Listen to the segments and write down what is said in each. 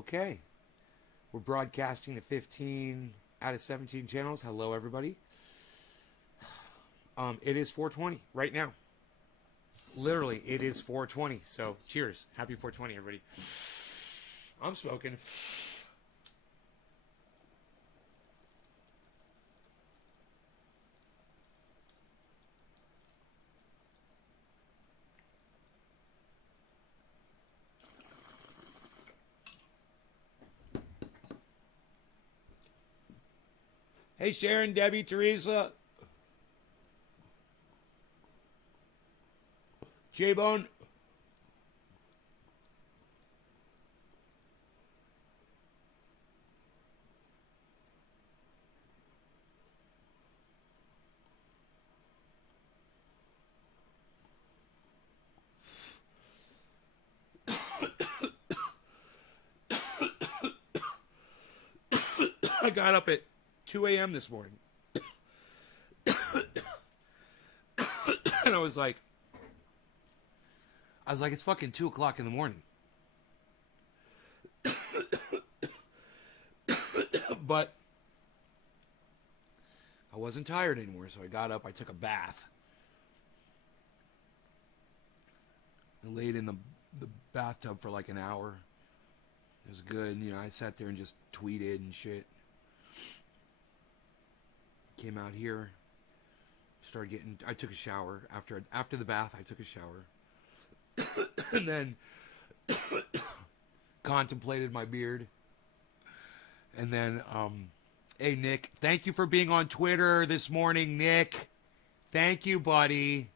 Okay. We're broadcasting to 15 out of 17 channels. Hello, everybody. It is 4:20 right now. Literally, it is 4:20. So, cheers. Happy 4:20, everybody. I'm smoking. Hey, Sharon, Debbie, Teresa, J-Bone. I got up at 2 a.m. this morning. And I was like, it's fucking 2 o'clock in the morning. But I wasn't tired anymore, so I got up, I took a bath. I laid in the bathtub for like an hour. It was good. You know, I sat there and just tweeted and shit. Came out here. I took a shower. After the bath, I took a shower. And then contemplated my beard. And then, hey, Nick, thank you for being on Twitter this morning, Nick. Thank you, buddy.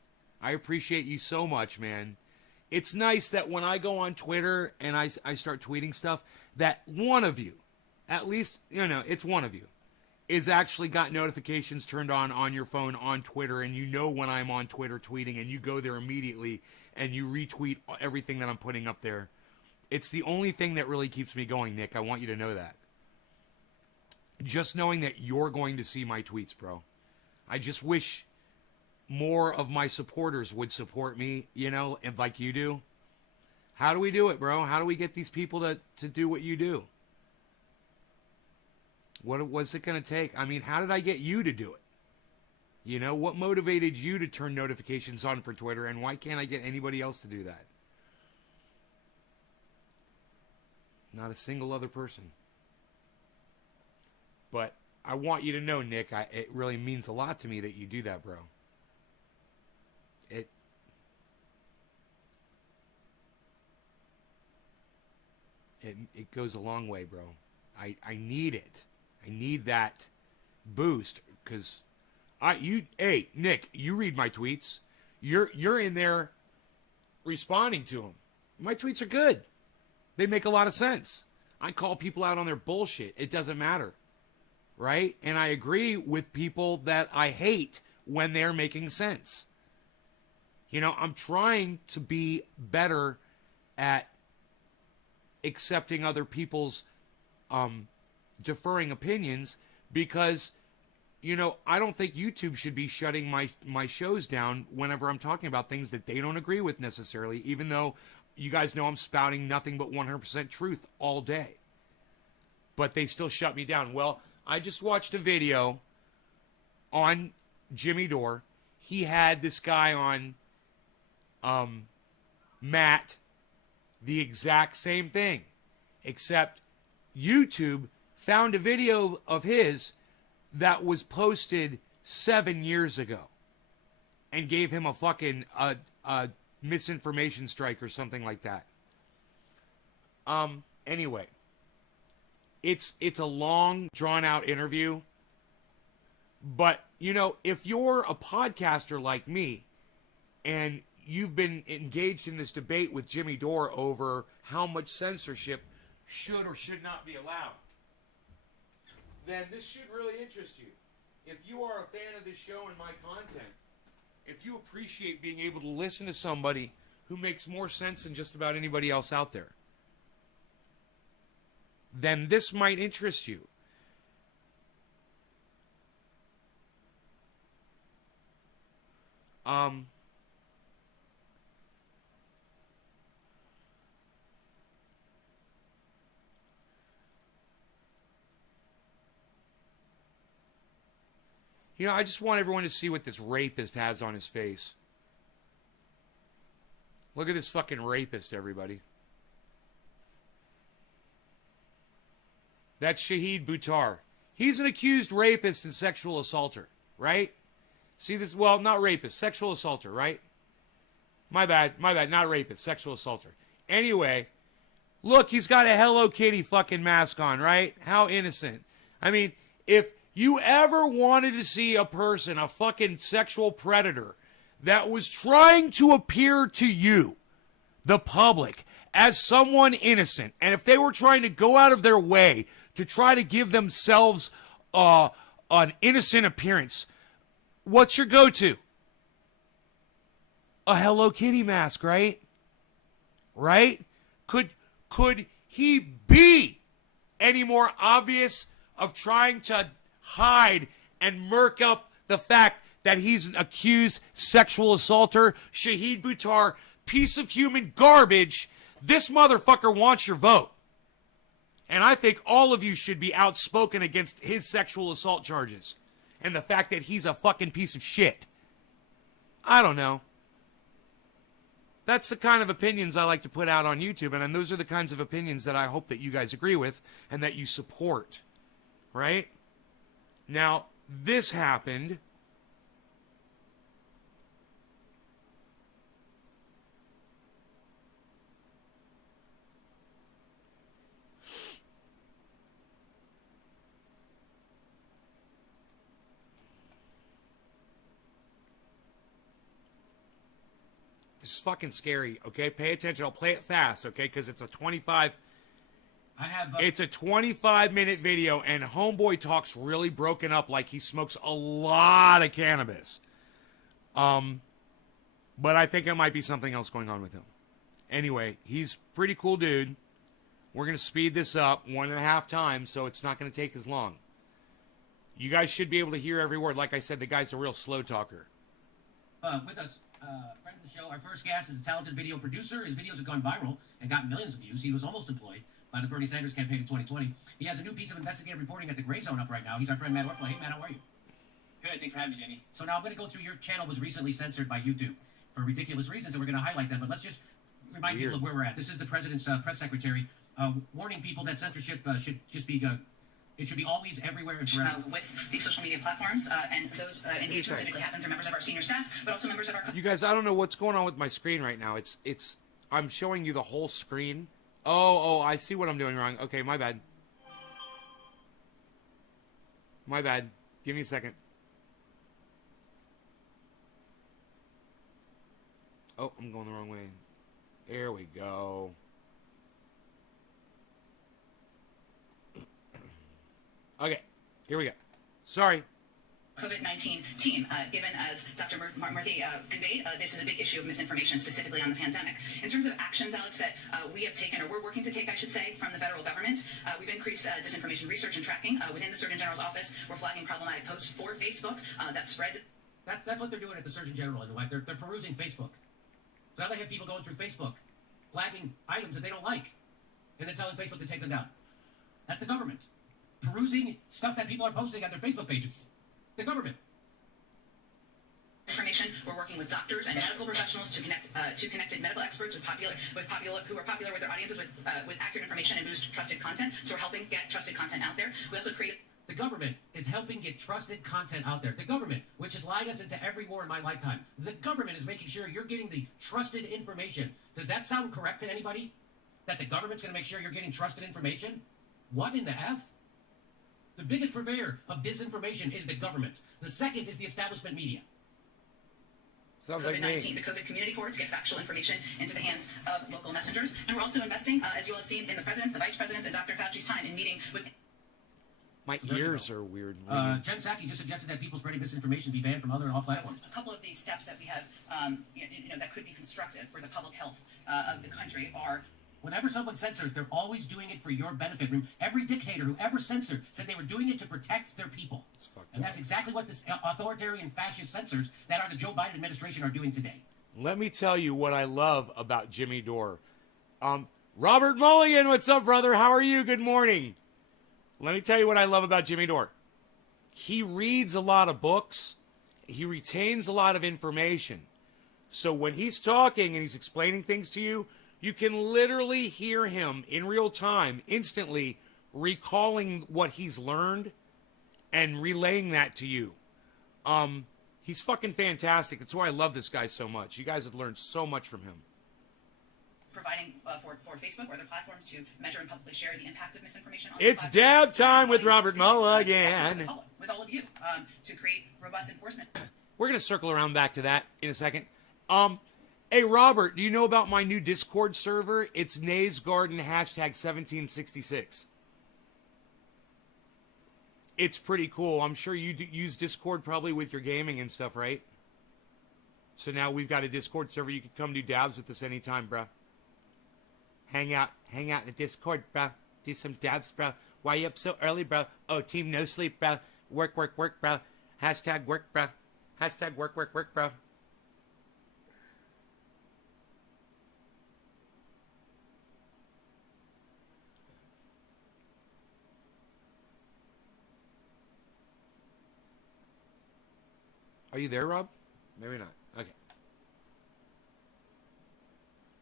I appreciate you so much, man. It's nice that when I go on Twitter and I start tweeting stuff, that one of you, at least, you know, it's one of you, is actually got notifications turned on your phone on Twitter, and you know when I'm on Twitter tweeting, and you go there immediately and you retweet everything that I'm putting up there. It's the only thing that really keeps me going, Nick. I want you to know that. Just knowing that you're going to see my tweets, bro. I just wish more of my supporters would support me, you know, and like you do. How do we do it, bro? How do we get these people to do what you do? What was it going to take? I mean, how did I get you to do it? You know, what motivated you to turn notifications on for Twitter, and why can't I get anybody else to do that? Not a single other person. But I want you to know, Nick, it really means a lot to me that you do that, bro. It goes a long way, bro. I need it. I need that boost, because hey, Nick, you read my tweets. You're in there responding to them. My tweets are good. They make a lot of sense. I call people out on their bullshit. It doesn't matter. Right? And I agree with people that I hate when they're making sense. You know, I'm trying to be better at accepting other people's deferring opinions, because, you know, I don't think YouTube should be shutting my shows down whenever I'm talking about things that they don't agree with necessarily, even though you guys know I'm spouting nothing but 100% truth all day. But they still shut me down. Well, I just watched a video on Jimmy Dore. He had this guy on, Matt, the exact same thing, except YouTube found a video of his that was posted 7 years ago and gave him a fucking misinformation strike or something like that. Anyway, it's a long, drawn-out interview. But, you know, if you're a podcaster like me and you've been engaged in this debate with Jimmy Dore over how much censorship should or should not be allowed, then this should really interest you. If you are a fan of this show and my content, if you appreciate being able to listen to somebody who makes more sense than just about anybody else out there, then this might interest you. You know, I just want everyone to see what this rapist has on his face. Look at this fucking rapist, everybody. That's Shahid Buttar. He's an accused rapist and sexual assaulter, right? See this? Well, not rapist, sexual assaulter, right? My bad, not rapist, sexual assaulter. Anyway, look, he's got a Hello Kitty fucking mask on, right? How innocent. I mean, if you ever wanted to see a person, a fucking sexual predator, that was trying to appear to you, the public, as someone innocent, and if they were trying to go out of their way to try to give themselves an innocent appearance, what's your go-to? A Hello Kitty mask, right? Right? Could he be any more obvious of trying to hide and murk up the fact that he's an accused sexual assaulter? Shahid Buttar, piece of human garbage. This motherfucker wants your vote. And I think all of you should be outspoken against his sexual assault charges and the fact that he's a fucking piece of shit. I don't know. That's the kind of opinions I like to put out on YouTube, and those are the kinds of opinions that I hope that you guys agree with and that you support, right? Now, this happened. This is fucking scary, okay? Pay attention. I'll play it fast, okay? Because it's a 25... It's a 25-minute video, and Homeboy talks really broken up like he smokes a lot of cannabis. But I think it might be something else going on with him. Anyway, he's a pretty cool dude. We're going to speed this up 1.5 times, so it's not going to take as long. You guys should be able to hear every word. Like I said, the guy's a real slow talker. With us, friend of the show, our first guest is a talented video producer. His videos have gone viral and gotten millions of views. He was almost employed by the Bernie Sanders campaign in 2020. He has a new piece of investigative reporting at the Gray Zone up right now. He's our friend Matt Orfalea. Hey, Matt, how are you? Good, thanks for having me, Jamie. So now I'm going to go through your channel was recently censored by YouTube for ridiculous reasons, and we're going to highlight them. But let's just remind people of where we're at. This is the president's press secretary warning people that censorship should just be it should be always, everywhere, and forever. With the social media platforms, and those engagements typically happen through members of our senior staff, but also members of our... You guys, I don't know what's going on with my screen right now. It's I'm showing you the whole screen. Oh, I see what I'm doing wrong. Okay, my bad. My bad. Give me a second. Oh, I'm going the wrong way. There we go. Okay, here we go. Sorry. COVID-19 team, given as Dr. Murthy conveyed, this is a big issue of misinformation, specifically on the pandemic. In terms of actions, Alex, that we have taken, or we're working to take, I should say, from the federal government, we've increased disinformation research and tracking within the Surgeon General's office. We're flagging problematic posts for Facebook that spreads. That's what they're doing at the Surgeon General in the way. They're perusing Facebook. So now they have people going through Facebook, flagging items that they don't like, and then telling Facebook to take them down. That's the government. Perusing stuff that people are posting on their Facebook pages. The government. Information. We're working with doctors and medical professionals to connect medical experts who are popular with their audiences with accurate information and boost trusted content. So we're helping get trusted content out there. We also created. The government is helping get trusted content out there. The government, which has lied us into every war in my lifetime. The government is making sure you're getting the trusted information. Does that sound correct to anybody? That the government's going to make sure you're getting trusted information? What in the F? The biggest purveyor of disinformation is the government. The second is the establishment media. Sounds like me. COVID-19, the COVID community courts get factual information into the hands of local messengers. And we're also investing, as you all have seen, in the president's, the vice president's, and Dr. Fauci's time in meeting with... My ears are weird. Jen Psaki just suggested that people spreading misinformation be banned from other and all platforms. A couple of the steps that we have, that could be constructive for the public health of the country are... Whenever someone censors, they're always doing it for your benefit. Every dictator who ever censored said they were doing it to protect their people. And that's exactly what the authoritarian fascist censors that are the Joe Biden administration are doing today. Let me tell you what I love about Jimmy Dore. Robert Mulligan, what's up, brother? How are you? Good morning. Let me tell you what I love about Jimmy Dore. he reads a lot of books. He retains a lot of information. So when he's talking and he's explaining things to you, you can literally hear him in real time, instantly recalling what he's learned and relaying that to you. He's fucking fantastic. That's why I love this guy so much. You guys have learned so much from him. Providing for Facebook or other platforms to measure and publicly share the impact of misinformation on It's dab time with Robert Mulligan. With all of you to create robust enforcement. We're going to circle around back to that in a second. Hey, Robert, do you know about my new Discord server? It's Nays Garden #1766. It's pretty cool. I'm sure you use Discord probably with your gaming and stuff, right? So now we've got a Discord server. You can come do dabs with us anytime, bro. Hang out in the Discord, bro. Do some dabs, bro. Why you up so early, bro? Oh, team no sleep, bro. Work, bro. #work, bro. #work, bro. Are you there, Rob? Maybe not. Okay.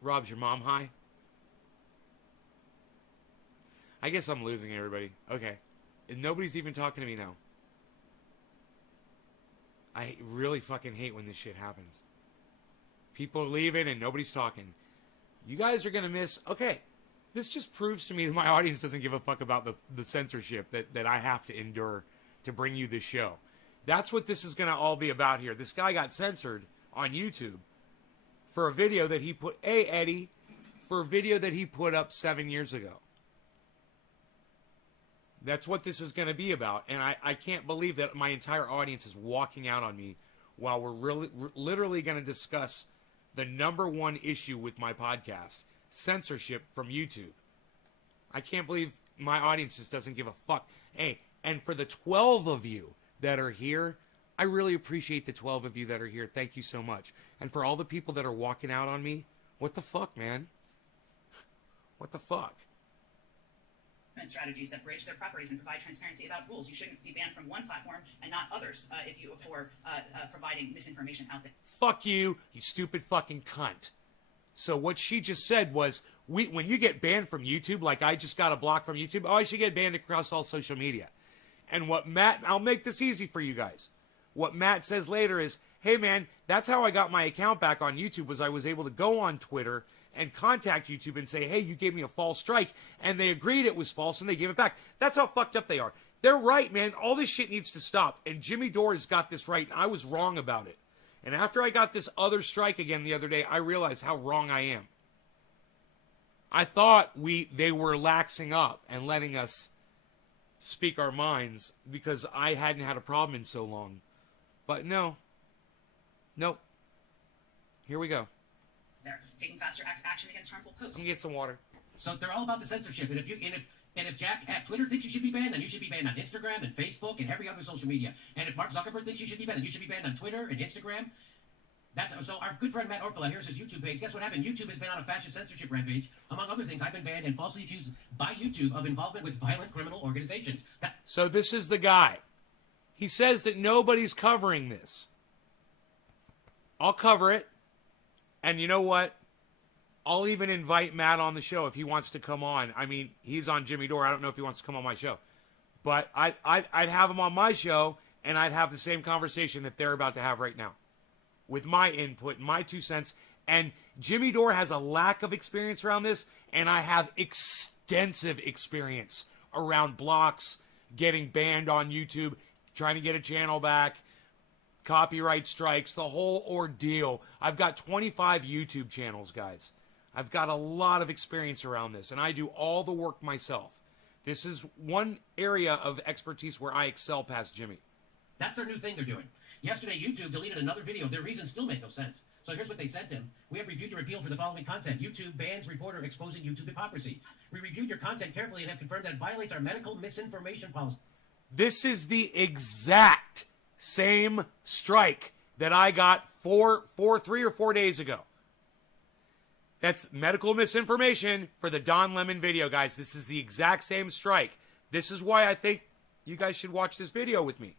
Rob's your mom high? I guess I'm losing everybody. Okay. And nobody's even talking to me now. I really fucking hate when this shit happens. People are leaving and nobody's talking. You guys are going to miss... Okay. This just proves to me that my audience doesn't give a fuck about the censorship that I have to endure to bring you this show. That's what this is going to all be about here. This guy got censored on YouTube for a video that he put... Hey, Eddie. For a video that he put up 7 years ago. That's what this is going to be about. And I can't believe that my entire audience is walking out on me while we're literally going to discuss the #1 issue with my podcast. Censorship from YouTube. I can't believe my audience just doesn't give a fuck. Hey, and for the 12 of you that are here, I really appreciate the 12 of you that are here. Thank you so much. And for all the people that are walking out on me, what the fuck, man? What the fuck? Strategies that bridge their properties and provide transparency about rules. You shouldn't be banned from one platform and not others for providing misinformation out there. Fuck you, you stupid fucking cunt. So what she just said was, when you get banned from YouTube, like I just got a block from YouTube, I should get banned across all social media. And what Matt, I'll make this easy for you guys. What Matt says later is, hey man, that's how I got my account back on YouTube, was I was able to go on Twitter and contact YouTube and say, hey, you gave me a false strike, and they agreed it was false, and they gave it back. That's how fucked up they are. They're right, man. All this shit needs to stop, and Jimmy Dore has got this right, and I was wrong about it. And after I got this other strike again the other day, I realized how wrong I am. I thought they were laxing up and letting us speak our minds because I hadn't had a problem in so long. But no. Nope. Here we go. They're taking faster action against harmful posts. Let me get some water. So they're all about the censorship. And if Jack at Twitter thinks you should be banned, then you should be banned on Instagram and Facebook and every other social media. And if Mark Zuckerberg thinks you should be banned, then you should be banned on Twitter and Instagram. So our good friend Matt Orfala, here's his YouTube page. Guess what happened? YouTube has been on a fascist censorship rampage. Among other things, I've been banned and falsely accused by YouTube of involvement with violent criminal organizations. So this is the guy. He says that nobody's covering this. I'll cover it. And you know what? I'll even invite Matt on the show if he wants to come on. I mean, he's on Jimmy Dore. I don't know if he wants to come on my show. But I'd have him on my show, and I'd have the same conversation that they're about to have right now. With my input, my 2 cents. And Jimmy Dore has a lack of experience around this, and I have extensive experience around blocks, getting banned on YouTube, trying to get a channel back, copyright strikes, the whole ordeal. I've got 25 YouTube channels, guys. I've got a lot of experience around this, and I do all the work myself. This is one area of expertise where I excel past Jimmy. That's their new thing they're doing. Yesterday, YouTube deleted another video. Their reasons still make no sense. So here's what they sent him. We have reviewed your appeal for the following content. YouTube bans reporter exposing YouTube hypocrisy. We reviewed your content carefully and have confirmed that it violates our medical misinformation policy. This is the exact same strike that I got 3 or 4 days ago. That's medical misinformation for the Don Lemon video, guys. This is the exact same strike. This is why I think you guys should watch this video with me.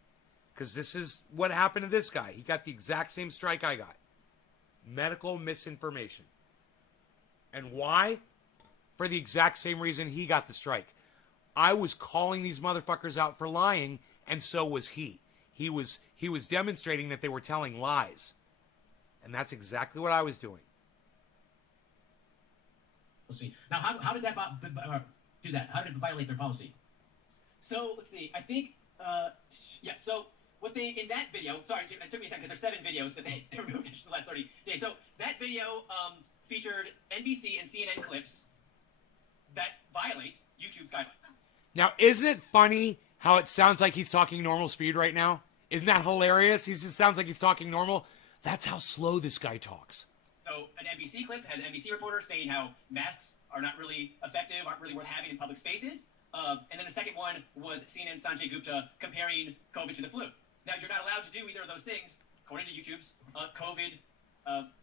because this is what happened to this guy. He got the exact same strike I got. Medical misinformation. And why? For the exact same reason he got the strike. I was calling these motherfuckers out for lying, and so was he. He was demonstrating that they were telling lies. And that's exactly what I was doing. We'll see. Now, how did that do that? How did it violate their policy? So let's see. I think, yeah. So what they in that video? Sorry, it took me a second because there's 7 videos that they removed in the last 30 days. So that video featured NBC and CNN clips that violate YouTube's guidelines. Now, isn't it funny how it sounds like he's talking normal speed right now? Isn't that hilarious? He just sounds like he's talking normal. That's how slow this guy talks. So an NBC clip had an NBC reporter saying how masks are not really effective, aren't really worth having in public spaces. And then the second one was CNN's Sanjay Gupta comparing COVID to the flu. Now, you're not allowed to do either of those things, according to YouTube's COVID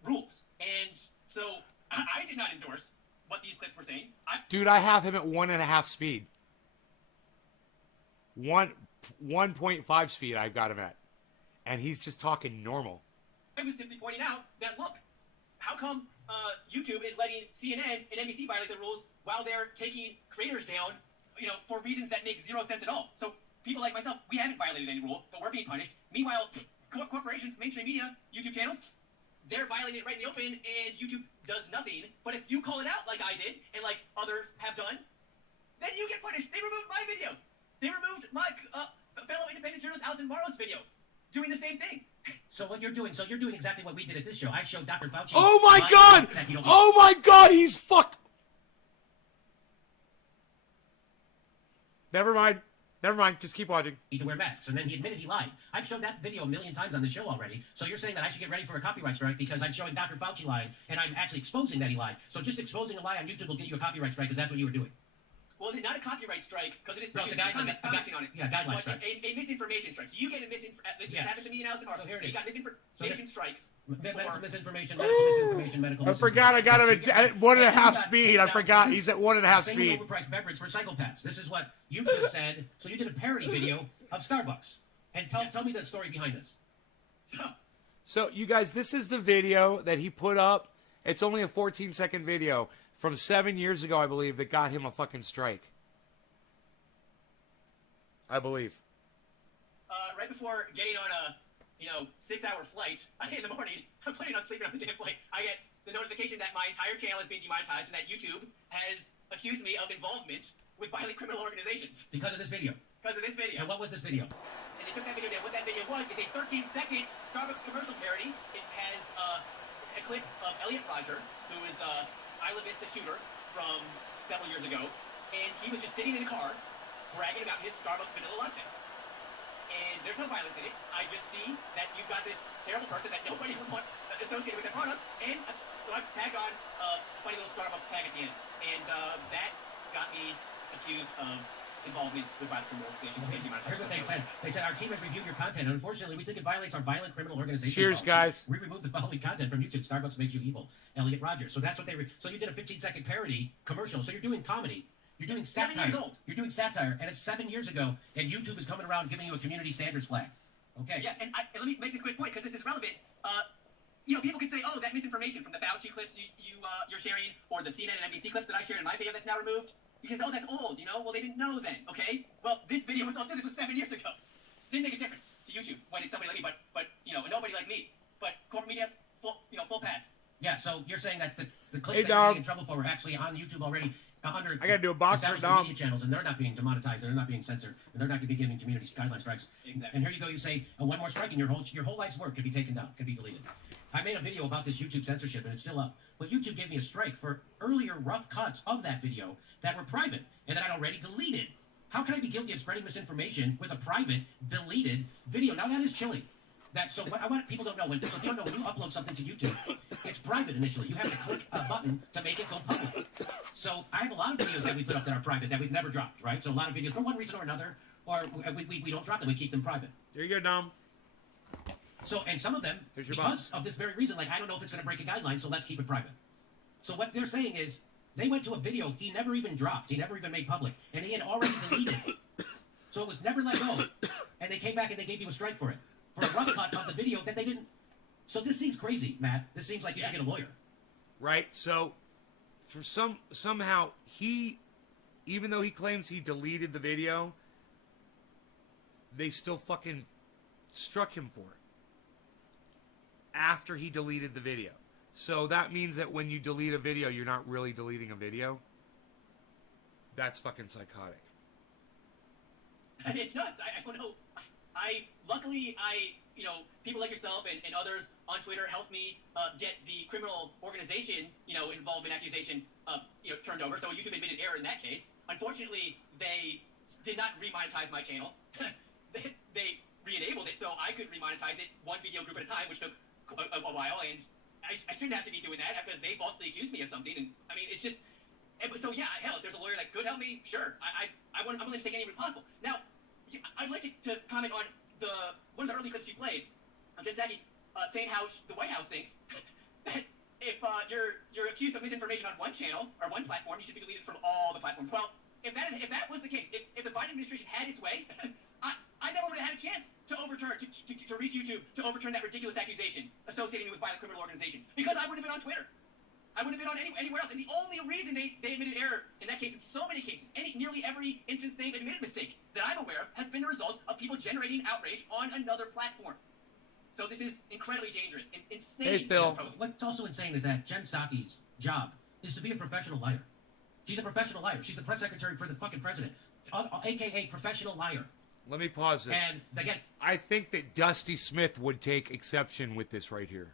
rules. And so I did not endorse what these clips were saying. Dude, I have him at 1.5 speed. 1.5 speed I've got him at. And he's just talking normal. I was simply pointing out that, look, how come YouTube is letting CNN and NBC violate the rules while they're taking creators down, for reasons that make zero sense at all? So people like myself, we haven't violated any rule, but we're being punished. Meanwhile, corporations, mainstream media, YouTube channels, they're violating it right in the open, and YouTube does nothing. But if you call it out like I did, and like others have done, then you get punished. They removed my video. They removed my fellow independent journalist Alison Morrow's video, doing the same thing. So what you're doing exactly what we did at this show. I showed Dr. Fauci. Oh my God! Oh my God, he's fucked. Never mind. Just keep watching. To wear masks, and then he admitted he lied. I've showed that video a million times on the show already. So you're saying that I should get ready for a copyright strike because I'm showing Dr. Fauci lying, and I'm actually exposing that he lied. So just exposing a lie on YouTube will get you a copyright strike because that's what you were doing. Well, not a copyright strike, because it is No, it's a commenting on it. Yeah, guideline strike. A misinformation strike. So you get a misinformation. This happened to me and Alison Morrow. So here it You is. got misinformation strikes. Medical misinformation. I forgot I got him at 1.5 speed. I forgot he's at 1.5 speed. Same overpriced beverage for psychopaths. This is what YouTube said. So you did a parody video of Starbucks. And tell me the story behind this. So, you guys, this is the video that he put up. It's only a 14-second video from 7 years ago, I believe, that got him a fucking strike. I believe. Right before getting on a 6-hour flight in the morning, I'm planning on sleeping on the damn flight, I get the notification that my entire channel is being demonetized and that YouTube has accused me of involvement with violent criminal organizations. Because of this video. Because of this video. And what was this video? And they took that video down. What that video was is a 13-second Starbucks commercial parody. It has a clip of Elliot Rodger, who is Isla Vista shooter from several years ago, and he was just sitting in a car bragging about his Starbucks vanilla latte. And there's no violence in it. I just see that you've got this terrible person that nobody would want associated with that product, and so I've tagged on a funny little Starbucks tag at the end. And that got me accused of involvement with violent criminal organizations. Here's what they said. They said, our team has reviewed your content, and unfortunately, we think it violates our violent criminal organization Cheers, policy. guys. We removed the following content from YouTube. Starbucks makes you evil. Elliot Rodgers. So that's what so you did a 15-second parody commercial. So you're doing comedy. You're doing satire. 7 years old. You're doing satire, and it's 7 years ago, and YouTube is coming around giving you a community standards flag. Okay. Yes, and let me make this quick point because this is relevant. People can say, oh, that misinformation from the Fauci clips you're sharing, or the CNN and NBC clips that I shared in my video that's now removed. You can say, oh, that's old, Well, they didn't know then, okay? Well, this video was old too. This was 7 years ago. Didn't make a difference to YouTube when it's somebody like me, but nobody like me. But corporate media, full pass. Yeah, so you're saying that the clips Hey, that you're dog. getting in trouble for were actually on YouTube already under I gotta do a box for established Dom. media channels, and they're not being demonetized, and they're not being censored, and they're not going to be giving community guideline strikes. Exactly. And here you go, you say one more strike, and your whole life's work could be taken down, could be deleted. I made a video about this YouTube censorship, and it's still up. But YouTube gave me a strike for earlier rough cuts of that video that were private, and that I'd already deleted. How can I be guilty of spreading misinformation with a private, deleted video? Now that is chilling. So what I want people don't know when you upload something to YouTube, it's private initially. You have to click a button to make it go public. So I have a lot of videos that we put up that are private that we've never dropped, right? So a lot of videos for one reason or another, or we don't drop them, we keep them private. There you go, Dom. So, and some of them, Here's your because of this very reason, like, I don't know if it's going to break a guideline, so let's keep it private. So what they're saying is, they went to a video he never even dropped, he never even made public, and he had already deleted it. So it was never let go. and they came back and they gave you a strike for it, for a rough cut of the video that they didn't. So this seems crazy, Matt. This seems like you should get a lawyer. Right? So, for somehow, even though he claims he deleted the video, they still fucking struck him for it after he deleted the video. So that means that when you delete a video, you're not really deleting a video. That's fucking psychotic. It's nuts. I don't know. Luckily, people like yourself and others on Twitter helped me get the criminal organization, involvement accusation, turned over. So YouTube admitted error in that case. Unfortunately, they did not remonetize my channel. they re-enabled it so I could remonetize it one video group at a time, which took a while. And I shouldn't have to be doing that because they falsely accused me of something. And I mean, it's just. So yeah, hell, if there's a lawyer that could help me, sure. I'm willing to take any route possible. Now, I'd like to comment on one of the early clips you played of Jen Psaki saying how the White House thinks that if you're accused of misinformation on one channel or one platform, you should be deleted from all the platforms. Well, if that was the case, if the Biden administration had its way, I never would have had a chance to overturn to reach YouTube to overturn that ridiculous accusation associating me with violent criminal organizations because I wouldn't have been on Twitter. I wouldn't have been on anywhere else. And the only reason they admitted error in that case, in so many cases, nearly every instance they've admitted mistake that I'm aware of, has been the result of people generating outrage on another platform. So this is incredibly dangerous and insane. Hey, Phil. What's also insane is that Jen Psaki's job is to be a professional liar. She's a professional liar. She's the press secretary for the fucking president, a.k.a. professional liar. Let me pause this. And again, I think that Dusty Smith would take exception with this right here.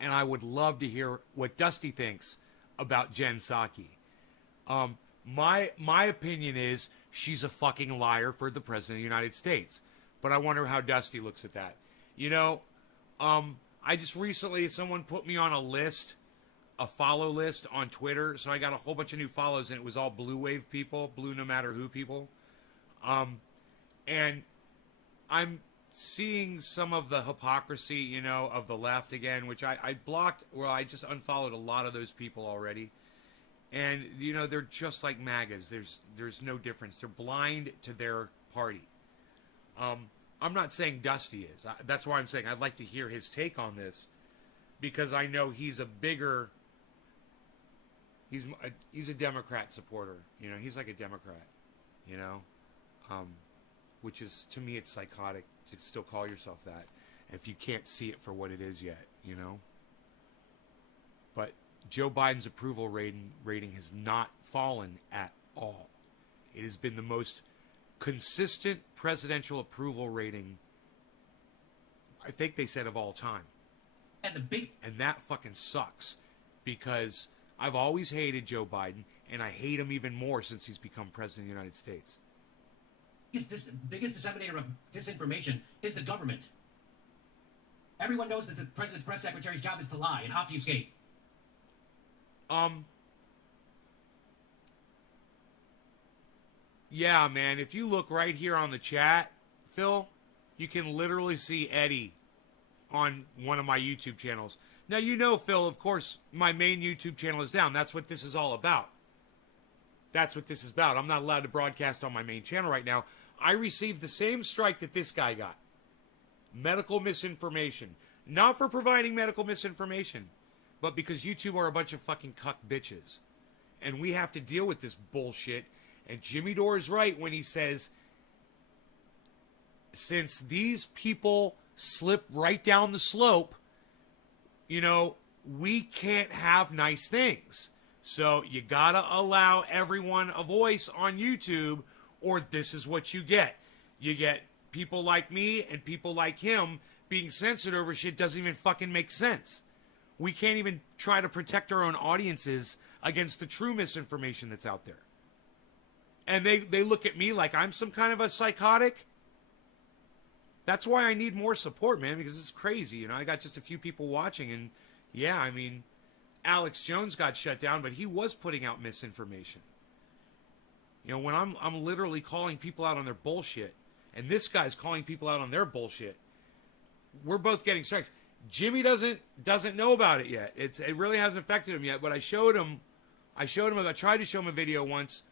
And I would love to hear what Dusty thinks about Jen Psaki. My opinion is she's a fucking liar for the President of the United States. But I wonder how Dusty looks at that. I just recently, someone put me on a follow list on Twitter. So I got a whole bunch of new follows, and it was all Blue Wave people, Blue No Matter Who people. And I'm seeing some of the hypocrisy, of the left again, which I blocked, I just unfollowed a lot of those people already. And, they're just like MAGAs. There's no difference. They're blind to their party. I'm not saying Dusty is. That's why I'm saying I'd like to hear his take on this, because I know he's a Democrat supporter. He's like a Democrat, which is, to me, it's psychotic to still call yourself that if you can't see it for what it is yet, But Joe Biden's approval rating has not fallen at all. It has been the most consistent presidential approval rating, I think they said, of all time. And that fucking sucks, because I've always hated Joe Biden, and I hate him even more since he's become president of the United States. Biggest disseminator of disinformation is the government. Everyone knows that the president's press secretary's job is to lie and obfuscate. Yeah, man, if you look right here on the chat, Phil, you can literally see Eddie on one of my YouTube channels. Now, Phil, of course, my main YouTube channel is down. That's what this is all about. That's what this is about. I'm not allowed to broadcast on my main channel right now. I received the same strike that this guy got. Medical misinformation. Not for providing medical misinformation, but because YouTube are a bunch of fucking cuck bitches. And we have to deal with this bullshit. And Jimmy Dore is right when he says, since these people slip right down the slope, we can't have nice things. So you gotta allow everyone a voice on YouTube, or this is what you get. You get people like me and people like him being censored over shit doesn't even fucking make sense. We can't even try to protect our own audiences against the true misinformation that's out there. And they look at me like I'm some kind of a psychotic. That's why I need more support, man, because it's crazy. I got just a few people watching, and yeah, I mean, Alex Jones got shut down, but he was putting out misinformation. When I'm literally calling people out on their bullshit, and this guy's calling people out on their bullshit, we're both getting strikes. Jimmy doesn't know about it yet. It really hasn't affected him yet, but I tried to show him a video once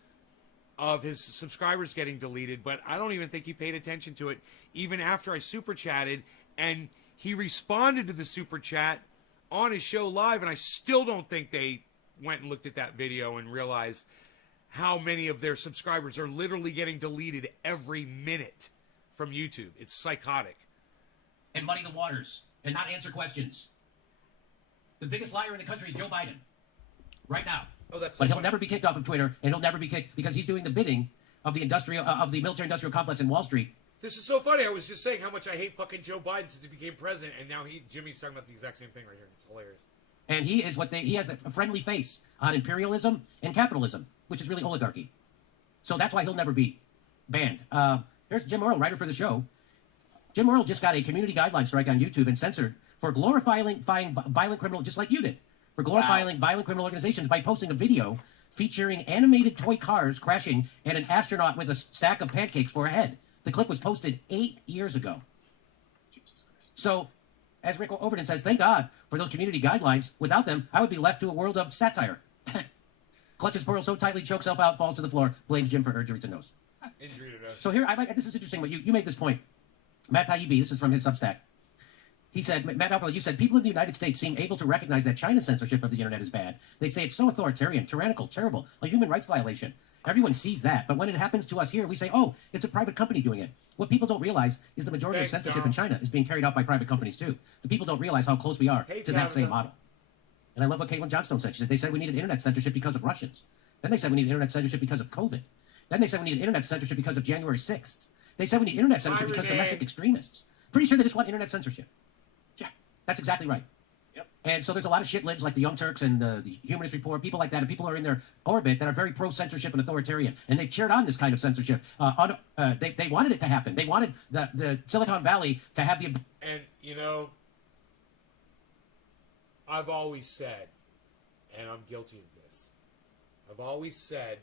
of his subscribers getting deleted, but I don't even think he paid attention to it even after I super chatted, and he responded to the super chat on his show live, and I still don't think they went and looked at that video and realized how many of their subscribers are literally getting deleted every minute from YouTube. It's psychotic. And muddy the waters and not answer questions. The biggest liar in the country is Joe Biden. Right now. Oh, that's But he'll never be kicked off of Twitter, and he'll never be kicked because he's doing the bidding of the military-industrial complex in Wall Street. This is so funny. I was just saying how much I hate fucking Joe Biden since he became president, and now Jimmy's talking about the exact same thing right here. It's hilarious. And he is he has a friendly face on imperialism and capitalism, which is really oligarchy. So that's why he'll never be banned. Here's Jim Earl, writer for the show. Jim Earl just got a community guideline strike on YouTube and censored for glorifying violent criminal, just like you did, for glorifying violent criminal organizations by posting a video featuring animated toy cars crashing and an astronaut with a stack of pancakes for a head. The clip was posted 8 years ago. So, as Rick Overton says, thank God for those community guidelines. Without them, I would be left to a world of satire. Clutches pearl so tightly, chokes self out, falls to the floor, blames Jim for injury to nose. Injury to nose. So here, this is interesting. What you made this point. Matt Taibbi, this is from his Substack. He said, Matt Malcolm, you said, people in the United States seem able to recognize that China's censorship of the internet is bad. They say it's so authoritarian, tyrannical, terrible, a human rights violation. Everyone sees that. But when it happens to us here, we say, oh, it's a private company doing it. What people don't realize is the majority of censorship in China is being carried out by private companies, too. The people don't realize how close we are to that same model. And I love what Caitlin Johnstone said. She said, they said we needed internet censorship because of Russians. Then they said we needed internet censorship because of COVID. Then they said we needed internet censorship because of January 6th. They said we need internet censorship because of domestic extremists. Pretty sure they just want internet censorship. Yeah. That's exactly right. Yep. And so there's a lot of shit libs like the Young Turks and the Humanist Report, people like that, and people who are in their orbit that are very pro-censorship and authoritarian. And they've cheered on this kind of censorship. They wanted it to happen. They wanted the Silicon Valley to have the... And, you know, I've always said, and I'm guilty of this, I've always said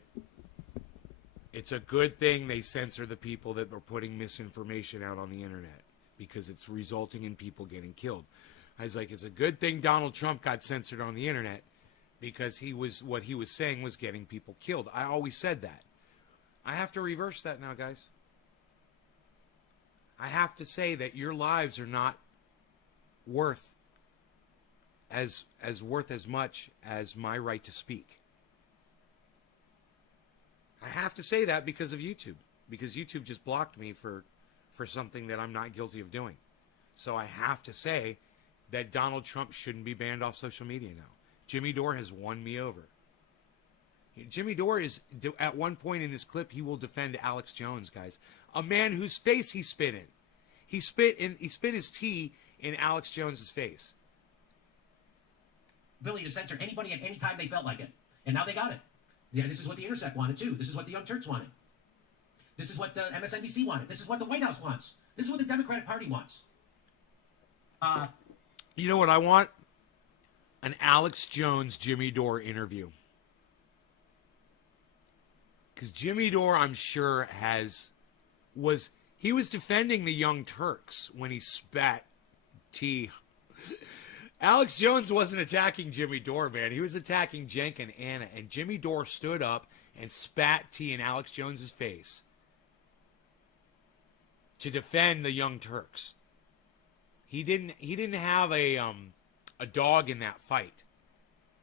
it's a good thing they censor the people that are putting misinformation out on the internet because it's resulting in people getting killed. I was like, it's a good thing Donald Trump got censored on the internet because what he was saying was getting people killed. I always said that. I have to reverse that now, guys. I have to say that your lives are not worth as much as my right to speak. I have to say that because of YouTube. Because YouTube just blocked me for something that I'm not guilty of doing. So I have to say that Donald Trump shouldn't be banned off social media now. Jimmy Dore has won me over. Jimmy Dore is, at one point in this clip, he will defend Alex Jones, guys. A man whose face he spit in. He spit his tea in Alex Jones's face. ability to censor anybody at any time they felt like it. And now they got it. Yeah, this is what the Intersect wanted, too. This is what the Young Turks wanted. This is what the MSNBC wanted. This is what the White House wants. This is what the Democratic Party wants. You know what I want? An Alex Jones, Jimmy Dore interview. Because Jimmy Dore, I'm sure, he was defending the Young Turks when he spat tea. Alex Jones wasn't attacking Jimmy Dore, man. He was attacking Cenk and Anna. And Jimmy Dore stood up and spat tea in Alex Jones's face to defend the Young Turks. He didn't have a dog in that fight.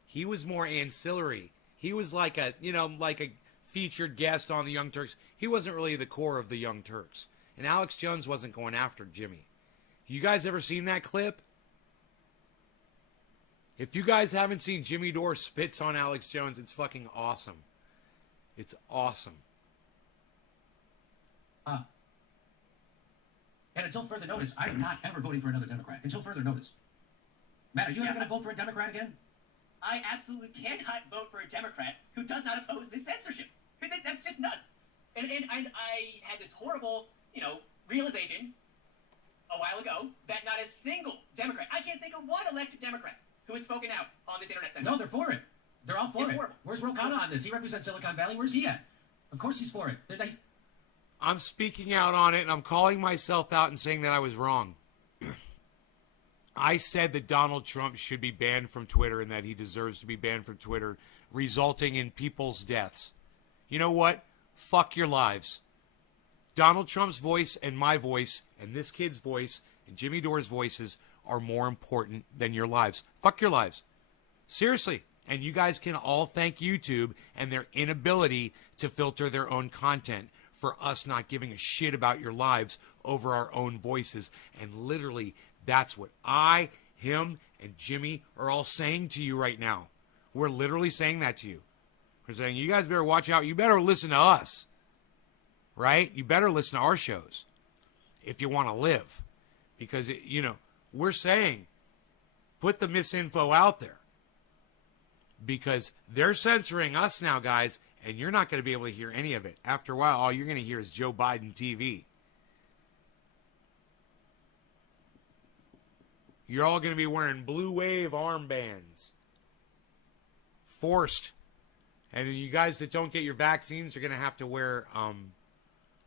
He was more ancillary. He was like a featured guest on the Young Turks. He wasn't really the core of the Young Turks. And Alex Jones wasn't going after Jimmy. You guys ever seen that clip? If you guys haven't seen Jimmy Dore spits on Alex Jones, it's fucking awesome. It's awesome. And until further notice, I'm not ever voting for another Democrat. Until further notice. Matt, are you ever going to vote for a Democrat again? I absolutely cannot vote for a Democrat who does not oppose this censorship. That's just nuts. And I had this horrible, realization a while ago that not a single Democrat, I can't think of one elected Democrat who has spoken out on this internet censorship. No, they're for it. They're all for It's it. horrible. Where's Ro Khanna on this? He represents Silicon Valley. Where's he at? Of course he's for it. They're nice. I'm speaking out on it, and I'm calling myself out and saying that I was wrong. I said that Donald Trump should be banned from Twitter and that he deserves to be banned from Twitter, resulting in people's deaths. You know what? fuck your lives. Donald Trump's voice and my voice and this kid's voice and Jimmy Dore's voices are more important than your lives. Fuck your lives. Seriously. And you guys can all thank YouTube and their inability to filter their own content for us not giving a shit about your lives over our own voices. And literally, that's what I, him, and Jimmy are all saying to you right now. We're literally saying that to you. We're saying, you guys better watch out. You better listen to us. Right? You better listen to our shows if you want to live. Because, we're saying, put the misinfo out there. Because they're censoring us now, guys, and you're not going to be able to hear any of it. After a while, all you're going to hear is Joe Biden TV. You're all going to be wearing Blue Wave armbands. Forced. And you guys that don't get your vaccines are going to have to wear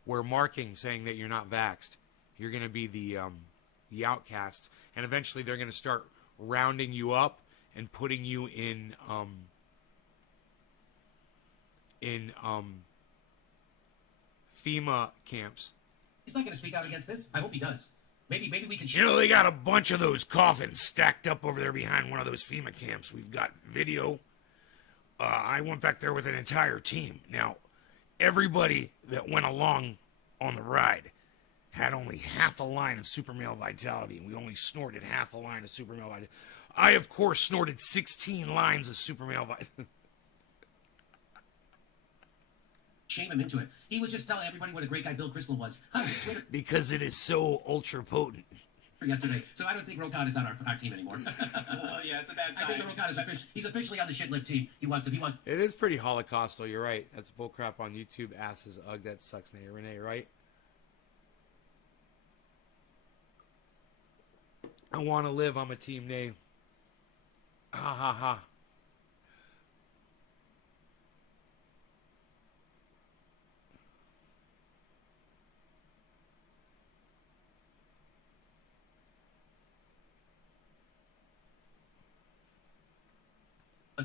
marking saying that you're not vaxxed. You're going to be the outcasts. And eventually they're going to start rounding you up and putting you in FEMA camps. He's not going to speak out against this. I hope he does. Maybe we can. They got a bunch of those coffins stacked up over there behind one of those FEMA camps. We've got video. I went back there with an entire team. Now, everybody that went along on the ride had only half a line of super male vitality, and we only snorted half a line of super male vitality. I, of course, snorted 16 lines of super male vitality. Shame him into it. He was just telling everybody what a great guy Bill Kristol was on Twitter Because it is so ultra potent. yesterday. So I don't think Rokan is on our team anymore. Oh, yeah, it's a bad I sign. think Rokan is he's officially on the shit lib team. He wants. It is pretty holocaustal, you're right. That's bullcrap on YouTube. Asses, ugh, that sucks, Renee, right? I want to live. I'm a team Nay. Ha ha ha.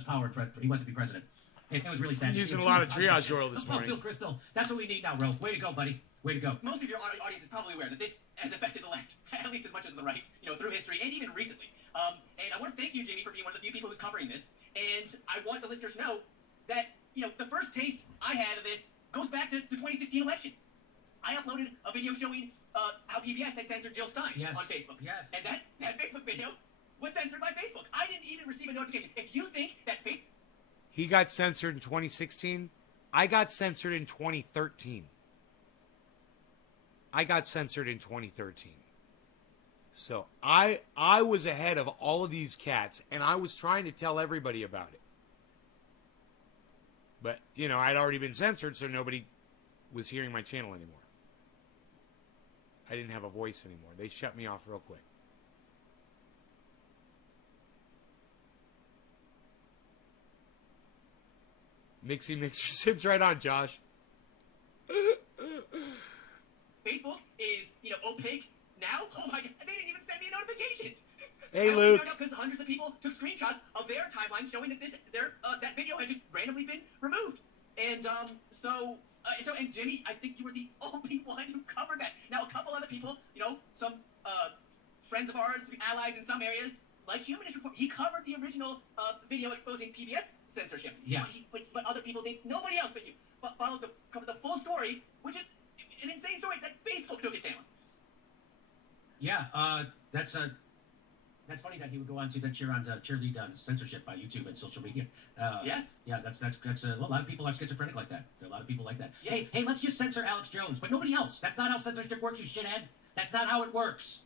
Power. He wants to be president. It was really sad. Using a lot of triage oil this morning. Bill Kristol. That's what we need now, Ro. Way to go, buddy. Way to go. Most of your audience is probably aware that this has affected the left, at least as much as the right, through history and even recently. And I want to thank you, Jimmy, for being one of the few people who's covering this. And I want the listeners to know that, the first taste I had of this goes back to the 2016 election. I uploaded a video showing how PBS had censored Jill Stein on Facebook. Yes. And that Facebook video was censored by Facebook. I didn't even receive a notification. If you think that He got censored in 2016. I got censored in 2013. I got censored in 2013. So I was ahead of all of these cats, and I was trying to tell everybody about it. But, I'd already been censored, so nobody was hearing my channel anymore. I didn't have a voice anymore. They shut me off real quick. Mixie Mixer sits right on, Josh. Facebook is, opaque now, oh my God, they didn't even send me a notification. Hey, Luke. Because hundreds of people took screenshots of their timelines showing that that video had just randomly been removed. And and Jimmy, I think you were the only one who covered that. Now, a couple other people, some friends of ours, allies in some areas, like Humanist Report, he covered the original video exposing PBS censorship. Yeah. But other people, nobody else but you, covered the full story, which is an insane story that Facebook took it down. Yeah, that's funny that he would go on to then cheerlead censorship by YouTube and social media. Yes. Yeah, that's a lot of people are schizophrenic like that. There are a lot of people like that. Yeah. Hey, let's just censor Alex Jones, but nobody else. That's not how censorship works, you shithead. That's not how it works.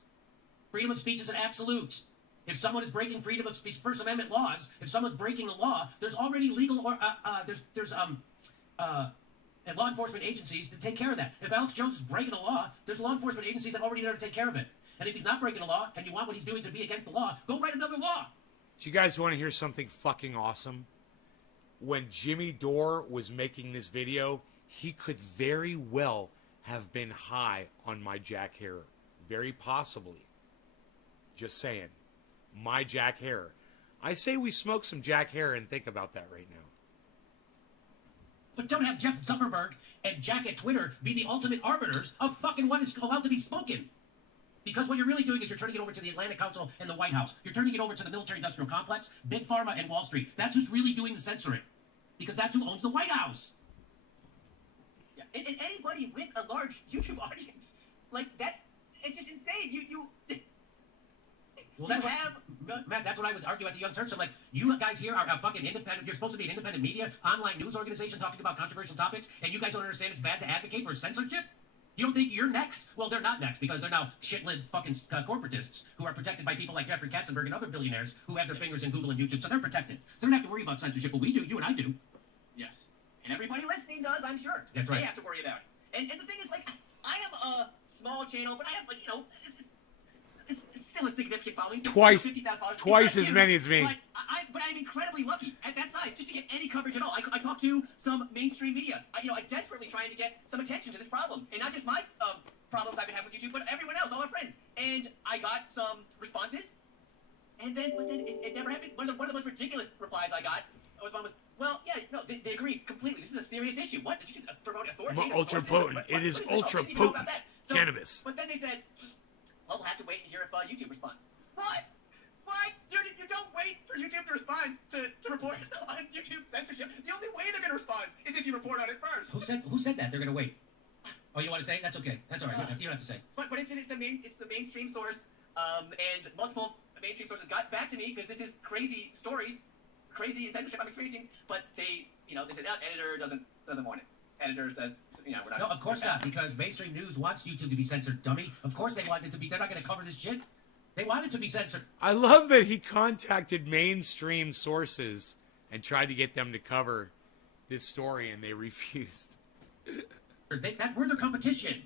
Freedom of speech is an absolute. If someone is breaking freedom of speech, First Amendment laws, if someone's breaking a law, there's already legal or and law enforcement agencies to take care of that. If Alex Jones is breaking a law, there's law enforcement agencies that already know to take care of it. And if he's not breaking a law and you want what he's doing to be against the law, go write another law. Do you guys want to hear something fucking awesome? When Jimmy Dore was making this video, he could very well have been high on my Jack Herer. Very possibly. Just saying. My Jack Herer. I say we smoke some Jack Herer and think about that right now. But don't have Jeff Zuckerberg and Jack at Twitter be the ultimate arbiters of fucking what is allowed to be spoken. Because what you're really doing is you're turning it over to the Atlantic Council and the White House. You're turning it over to the military-industrial complex, Big Pharma, and Wall Street. That's who's really doing the censoring. Because that's who owns the White House. Yeah. And anybody with a large YouTube audience, like, it's just insane. Well, that's you what, have... Matt, that's what I was arguing at the Young Turks. I'm like, you guys here are fucking independent. You're supposed to be an independent media, online news organization talking about controversial topics, and you guys don't understand it's bad to advocate for censorship? You don't think you're next? Well, they're not next because they're now shit-lid fucking corporatists who are protected by people like Jeffrey Katzenberg and other billionaires who have their fingers in Google and YouTube, so they're protected. They don't have to worry about censorship, but we do. You and I do. Yes. And everybody listening does, I'm sure. That's right. They have to worry about it. And the thing is, like, I have a small channel, but I have, like, it's still a significant following. Twice 50,000 followers. twice It's not as huge, many as me. But I'm incredibly lucky at that size just to get any coverage at all. I talk to some mainstream media. I'm desperately trying to get some attention to this problem. And not just my problems I've been having with YouTube, but everyone else, all our friends. And I got some responses. But then it never happened. One of the most ridiculous replies I got was, well, yeah, no, they agree completely. This is a serious issue. What? You can promote authoritative Ultra sources? potent. What It is is this? ultra I didn't even know about potent that. cannabis. But then they said, well, we'll have to wait and hear if YouTube responds. What? You don't wait for YouTube to respond to report on YouTube censorship. The only way they're going to respond is if you report on it first. Who said that? They're going to wait. Oh, you want to say? That's okay. That's all right. You don't have to say. But it's a mainstream source, and multiple mainstream sources got back to me because this is crazy stories, crazy censorship I'm experiencing. But they said, no, editor doesn't want it. Editor says, we're not. No, of course not, because mainstream news wants YouTube to be censored, dummy. Of course they want it to be. They're not going to cover this shit. They want it to be censored. I love that he contacted mainstream sources and tried to get them to cover this story, and they refused. We're their competition.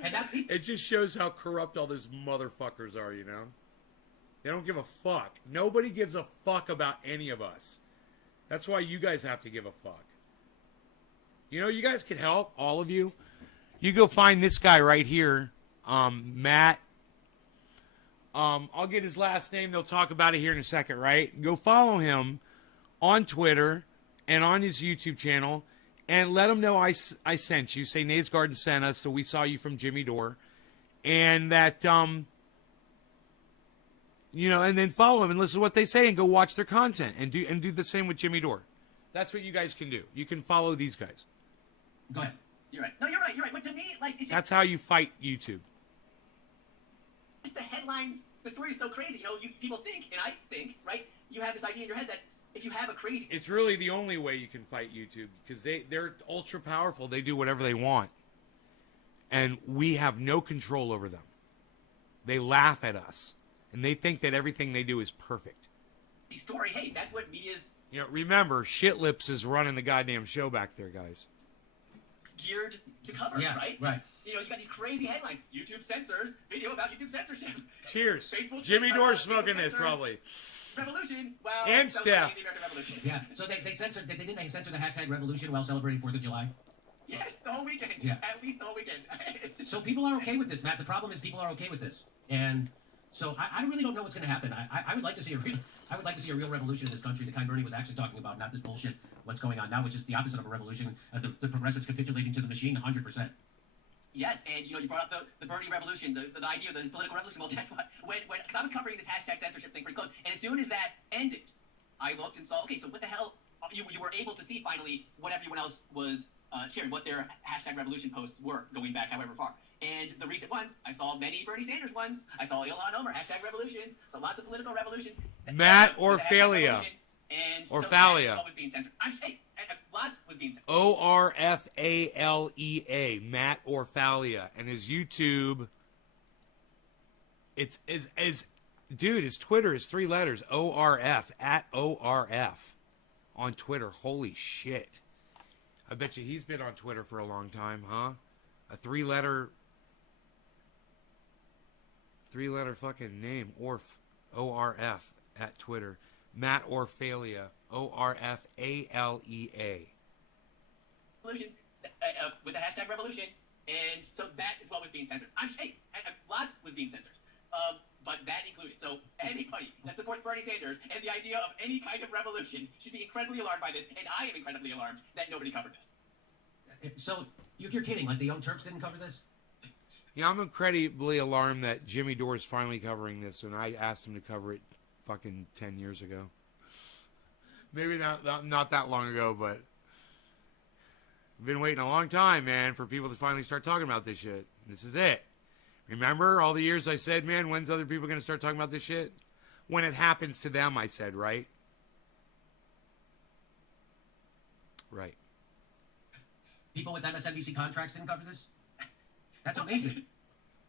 And that It just shows how corrupt all these motherfuckers are, They don't give a fuck. Nobody gives a fuck about any of us. That's why you guys have to give a fuck. You guys can help, all of you. You go find this guy right here, Matt. I'll get his last name. They'll talk about it here in a second, right? Go follow him on Twitter and on his YouTube channel, and let him know I sent you. Say Nate's Garden sent us, so we saw you from Jimmy Dore, and that and then follow him and listen to what they say and go watch their content and do the same with Jimmy Dore. That's what you guys can do. You can follow these guys. Go ahead. You're right. No, you're right. But to me, it's just, That's how you fight YouTube. the headlines. The story is so crazy. People think, and I think, right? You have this idea in your head that if you have a crazy... It's really the only way you can fight YouTube because they're ultra powerful. They do whatever they want. And we have no control over them. They laugh at us. And they think that everything they do is perfect. story, hey, that's what media's Remember, Shit Lips is running the goddamn show back there, guys. geared to cover, Yeah, right? right. You got these crazy headlines. YouTube censors video about YouTube censorship. Cheers. Facebook Jimmy censors, Dore's Facebook smoking this, censors, probably. Revolution. Well, And celebrating Steph. the American Revolution. Yeah. So they censored. They didn't censor the hashtag revolution while celebrating 4th of July. Yes, the whole weekend. Yeah. At least the whole weekend. It's just, So people are okay with this, Matt. The problem is people are okay with this, and so I really don't know what's going to happen. I would like to see a real revolution in this country. The kind Bernie was actually talking about, not this bullshit. What's going on now, which is the opposite of a revolution. The progressives capitulating to the machine, 100%. yes, and you brought up the Bernie Revolution, the idea of this political revolution. Well, guess what? Because I was covering this hashtag censorship thing pretty close, and as soon as that ended, I looked and saw, okay, so what the hell? You were able to see finally what everyone else was sharing, what their hashtag revolution posts were going back however far. And the recent ones, I saw many Bernie Sanders ones. I saw Ilhan Omar, hashtag revolutions. So lots of political revolutions. Matt With the hashtag Orfalia. revolution. And so Orfalia. that's what was being censored. Hey, lots was being censored. Orfalea, Matt Orfalia, and his YouTube. It's dude. His Twitter is 3 letters. ORF @ORF on Twitter. Holy shit! I bet you he's been on Twitter for a long time, huh? A 3-letter fucking name. ORF at Twitter. Matt Orfalia. ORFALEA. Revolutions with the hashtag revolution, and so that is what was being censored. Lots was being censored, but that included. So anybody that's a supports Bernie Sanders and the idea of any kind of revolution should be incredibly alarmed by this, and I am incredibly alarmed that nobody covered this. So you're kidding? Like the Young Turks didn't cover this? Yeah, I'm incredibly alarmed that Jimmy Dore is finally covering this, and I asked him to cover it fucking 10 years ago. Maybe not that long ago, but I've been waiting a long time, man, for people to finally start talking about this shit. This is it. Remember all the years I said, man, when's other people going to start talking about this shit? When it happens to them, I said, right? Right. People with MSNBC contracts didn't cover this? That's amazing.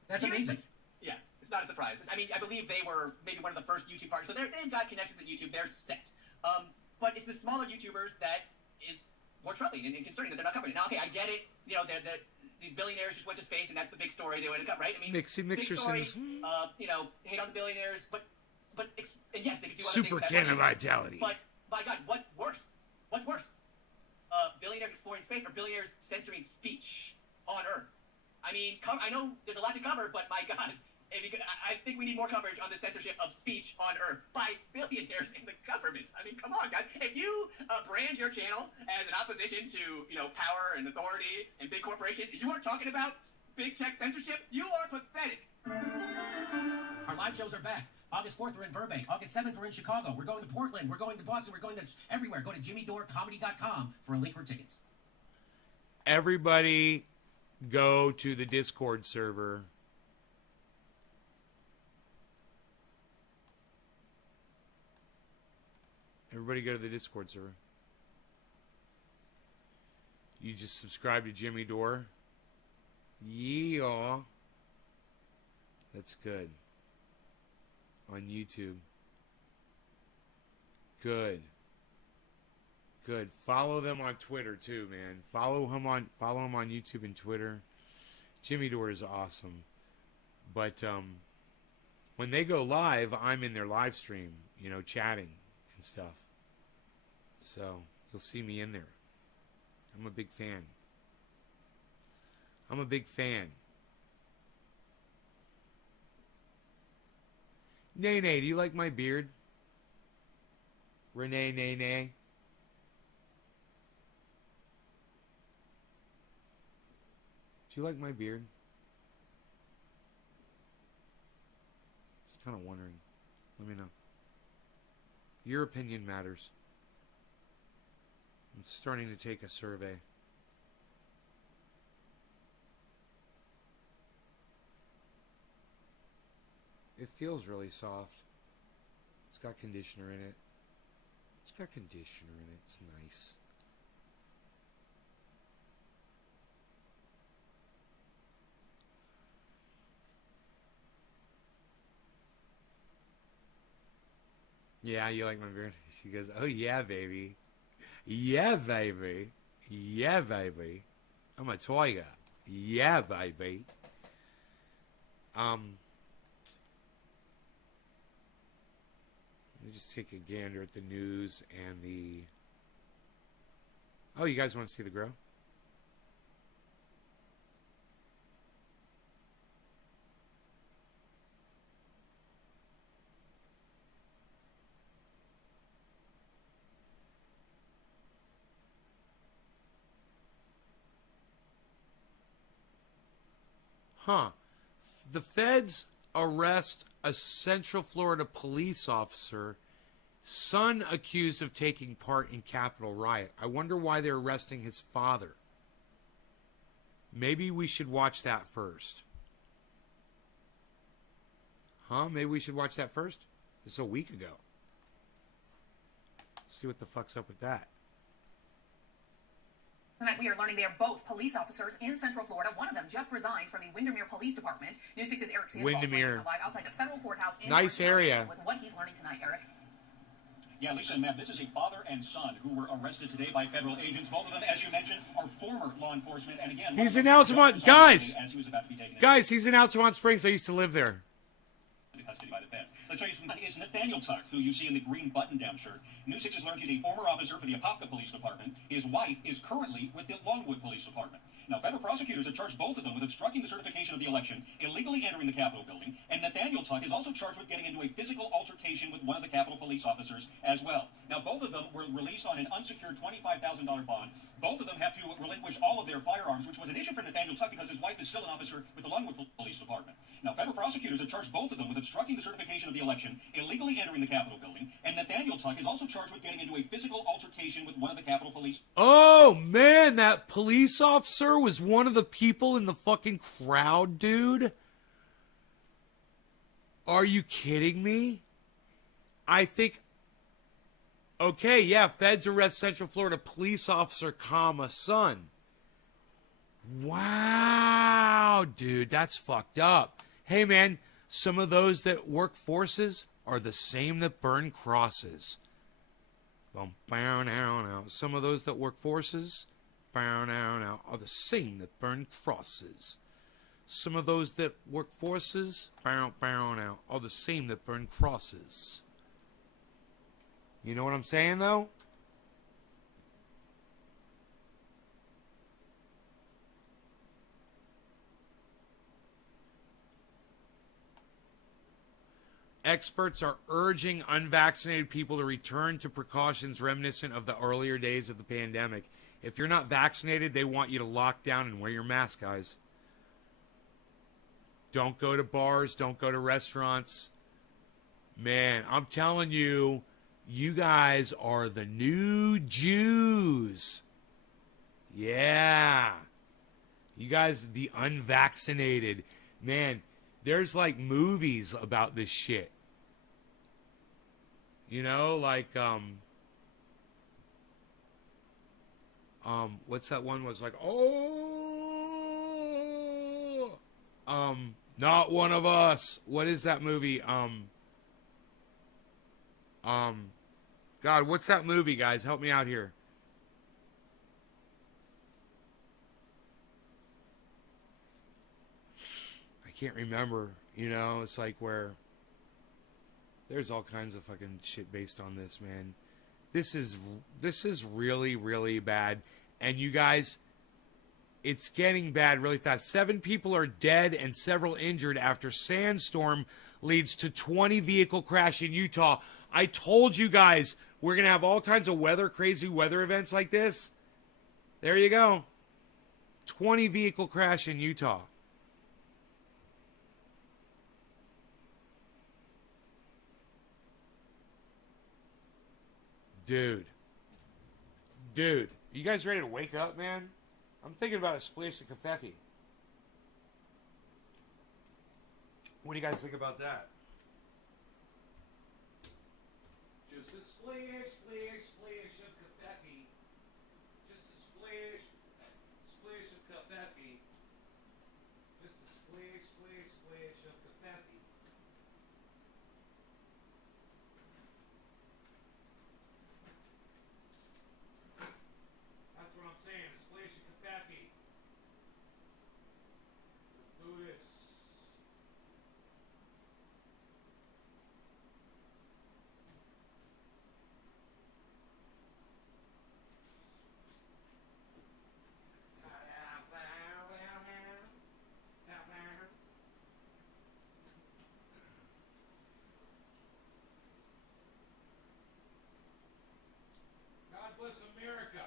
That's amazing. Yeah, it's not a surprise. I mean, I believe they were maybe one of the first YouTube partners, so they've got connections at YouTube. They're set. But it's the smaller YouTubers that is more troubling and concerning that they're not covering it. Now, okay, I get it. You know, these billionaires just went to space, and that's the big story they went to cover, right? I mean, big story. You know, hate on the billionaires, but and yes, they could do other Super things. Cannon Vitality. But my God, what's worse? What's worse? Billionaires exploring space or billionaires censoring speech on Earth? I mean, I know there's a lot to cover, but my God, if you could, I think we need more coverage on the censorship of speech on Earth by billionaires in the governments. I mean, come on, guys. If you brand your channel as an opposition to, you know, power and authority and big corporations, you aren't talking about big tech censorship, you are pathetic. Our live shows are back. August 4th, we're in Burbank. August 7th, we're in Chicago. We're going to Portland. We're going to Boston. We're going to everywhere. Go to JimmyDoreComedy.com for a link for tickets. Everybody go to the Discord server. Everybody go to the Discord server. You just subscribe to Jimmy Dore. Yeah. That's good. On YouTube. Good. Good. Follow them on Twitter too, man. Follow him on YouTube and Twitter. Jimmy Dore is awesome. But when they go live, I'm in their live stream, you know, chatting and stuff. So you'll see me in there. I'm a big fan. I'm a big fan. Nay, nay, do you like my beard? Renee, nay, nay. Do you like my beard? Just kind of wondering. Let me know. Your opinion matters. I'm starting to take a survey. It feels really soft. It's got conditioner in it. It's got conditioner in it. It's nice. Yeah, you like my beard? She goes, oh yeah, baby. Yeah, baby. Yeah, baby. I'm a tiger. Yeah, baby. Let me just take a gander at the news and the... Oh, you guys want to see the grow? Huh. The feds arrest a Central Florida police officer, son accused of taking part in Capitol riot. I wonder why they're arresting his father. Maybe we should watch that first. Huh? Maybe we should watch that first? This is a week ago. See what the fuck's up with that. Tonight we are learning they are both police officers in Central Florida. One of them just resigned from the Windermere Police Department. News 6's Eric Sandoval Windermere. live outside the federal courthouse in Nice area. With what he's learning tonight, Eric. Yeah, Lisa and Matt, this is a father and son who were arrested today by federal agents. Both of them, as you mentioned, are former law enforcement. And again, he's in Altamont. Guys! As he was about to be taken Guys, he's in Altamont Springs. I used to live there. into custody by the feds. Let's show you some. Is Nathaniel Tuck, who you see in the green button-down shirt. News 6 has learned he's a former officer for the Apopka Police Department. His wife is currently with the Longwood Police Department. Now, federal prosecutors have charged both of them with obstructing the certification of the election, illegally entering the Capitol building, and Nathaniel Tuck is also charged with getting into a physical altercation with one of the Capitol police officers as well. Now, both of them were released on an unsecured $25,000 bond. Both of them have to relinquish all of their firearms, which was an issue for Nathaniel Tuck because his wife is still an officer with the Longwood Police Department. Now, federal prosecutors have charged both of them with obstructing the certification of the election, illegally entering the Capitol building, and Nathaniel Tuck is also charged with getting into a physical altercation with one of the Capitol Police. Oh, man, that police officer was one of the people in the fucking crowd, dude. Are you kidding me? I think... Okay, yeah, feds arrest Central Florida police officer, son. Wow, dude, that's fucked up. Hey, man, some of those that work forces are the same that burn crosses. Some of those that work forces are the same that burn crosses. Some of those that work forces are the same that burn crosses. You know what I'm saying, though? Experts are urging unvaccinated people to return to precautions reminiscent of the earlier days of the pandemic. If you're not vaccinated, they want you to lock down and wear your mask, guys. Don't go to bars. Don't go to restaurants. Man, I'm telling you, you guys are the new Jews. Yeah. You guys, the unvaccinated. Man, there's like movies about this shit. You know, like, what's that one was like, not one of us. What is that movie? God, what's that movie, guys? Help me out here. I can't remember. You know, it's like where there's all kinds of fucking shit based on this, man. This is really, really bad. And you guys, it's getting bad really fast. 7 people are dead and several injured after sandstorm leads to 20 vehicle crash in Utah. I told you guys we're going to have all kinds of crazy weather events like this. There you go. 20 vehicle crash in Utah. Dude, you guys ready to wake up, man? I'm thinking about a splash of kefefe. What do you guys think about that? Just a splash of kefefe. Just a splash of kefefe. Just a splash of kefefe. That's what I'm saying, a splash of kefefe. Let's do this. God bless America.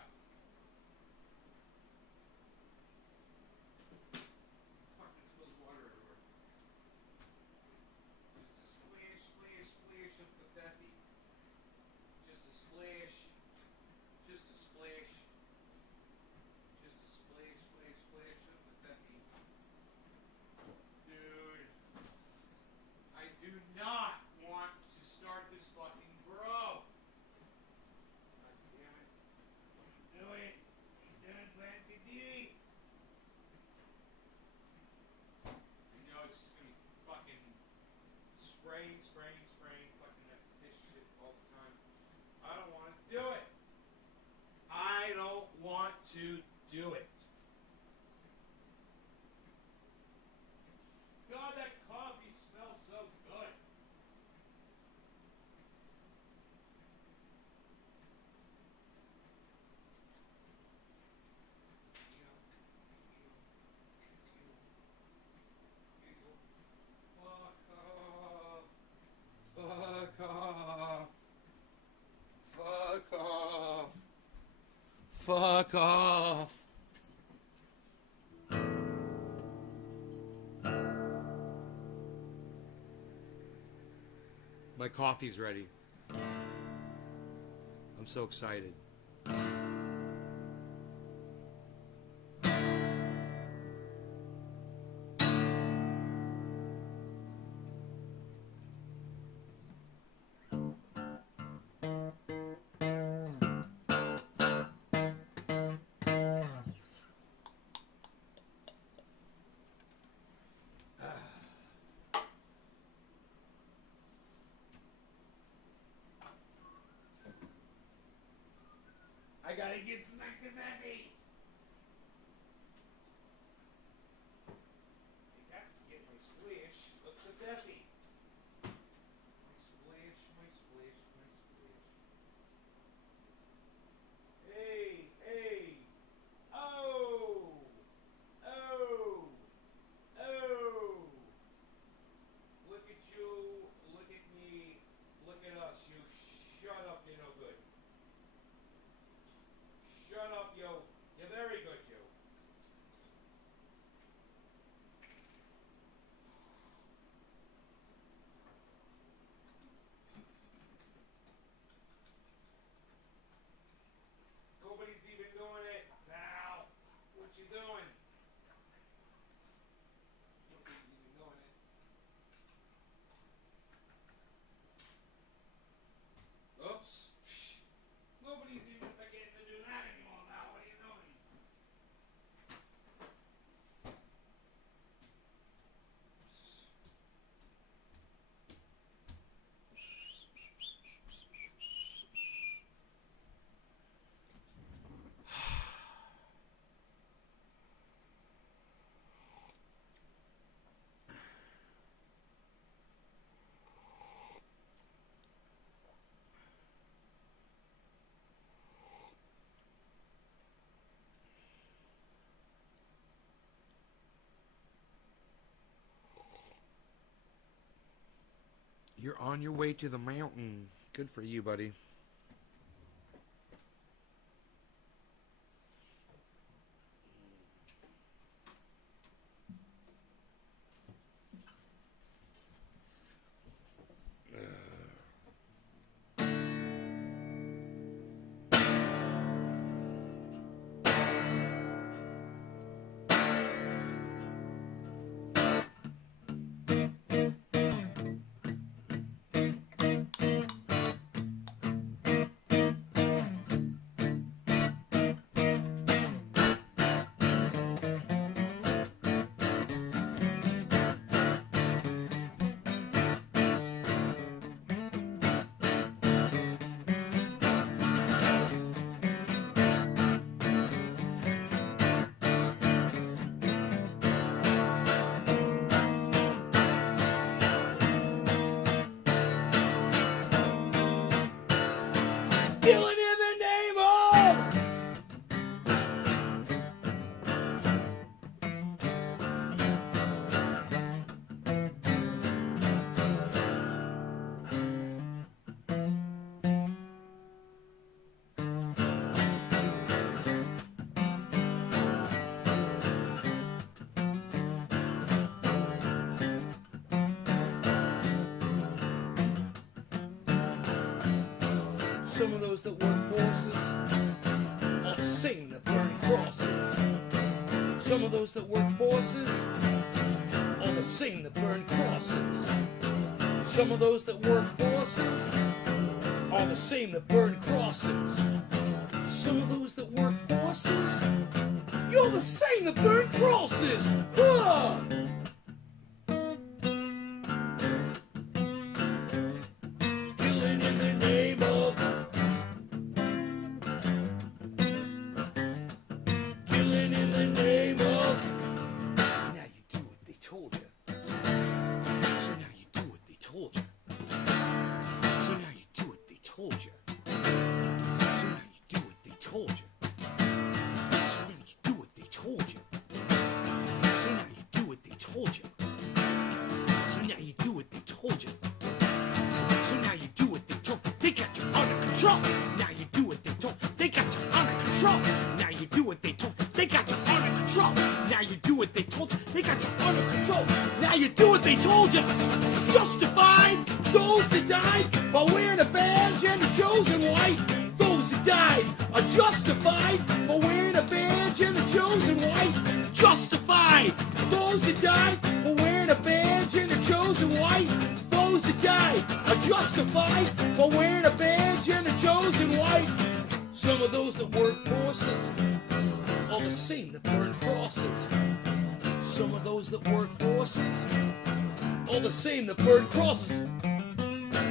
Fucking spills water everywhere. Just a splash of kefefe. Just a splash. Just a splash. Just a splash of kefefe. Dude, I do not want to start this fucking bro. God damn it. Do it. I don't plan to do it. You know it's just gonna be fucking spraying fucking that piss shit all the time. I don't want to do it. I don't want to do it. God, that coffee smells so good. You fuck off. My coffee's ready. I'm so excited. I gotta get some active heavy. That's to get my splish. What's the Debbie? My splish, my splish, my splish. Hey, hey. Oh. Oh. Oh. Look at you. Look at me. Look at us. You shut up. You're no good. Shut up, yo. You're very good, yo. Nobody's even doing it. Now, what you doing? Nobody's even doing it. Oops. Nobody's even forgetting to do that anymore now. What are you doing? You're on your way to the mountain. Good for you, buddy. Killing in the name of... Some of those that work forces are the same that burn crosses. Some of those that work forces are the same that burn crosses. Some of those that work forces are the same that burn crosses. Some of those that work forces, you're the same that burn crosses. Ah! Killing in the name of... Killing in the name of... Now you do what they told you. So now you do what they told you. So now you do what they told you. So now you do what they told you. So now you do what they told you. So now you do what they told you. So now you do what they told you. So now you do what they told you. They got you under control. Now you do what they told you. They got you under control. do what they told you. Justified those that died by wearing a badge and the chosen white. Those that died are justified by wearing a badge and the chosen white. Justified those that died for wearing a badge and the chosen white. Those that died are justified for wearing a badge and the chosen white. Some of those that work forces are the same that burn crosses. Some of those that work forces are the same that burn crosses.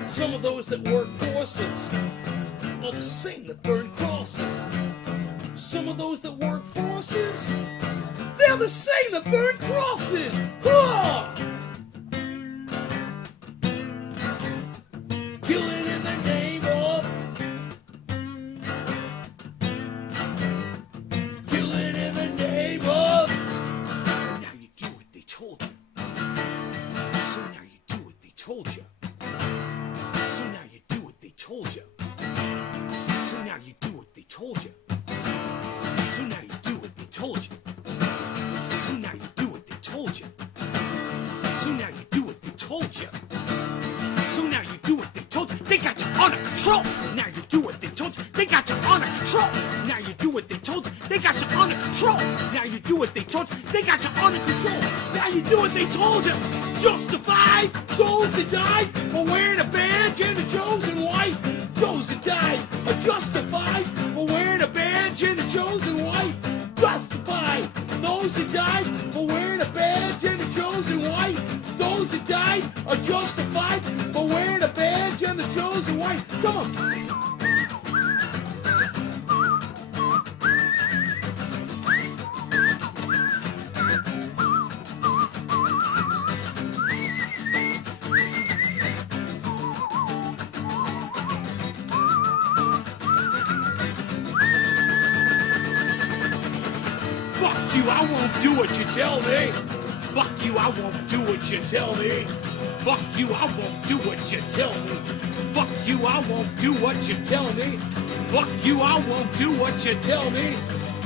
Some of those that work forces are the same that burn crosses. Some of those that work forces, they're the same that burn crosses. Huh! Killing in the name of. Killing in the name of. And now you do what they told you. So now you do what they told you. So now you do what they told you. So now you do what they told you. So now you do what they told you. So now you do what they told you. So now you do what they told you. So now you do what they told you. They got you under control. Now you do what they told you. They got you under control. Now you do what they told you. They got you under control. Now you do what they told you. They got you under control. Now you do what they told you. Justified those that died for wearing a badge and the chosen white. Those that died are justified for wearing a badge and the chosen white. Justified those that died for wearing a badge and the chosen white. Those that died are justified for wearing a badge and the chosen white. Come on. Fuck you, I won't do what you tell me. Fuck you, I won't do what you tell me. Fuck you, I won't do what you tell me. Fuck you, I won't do what you tell me. Fuck you, I won't do what you tell me.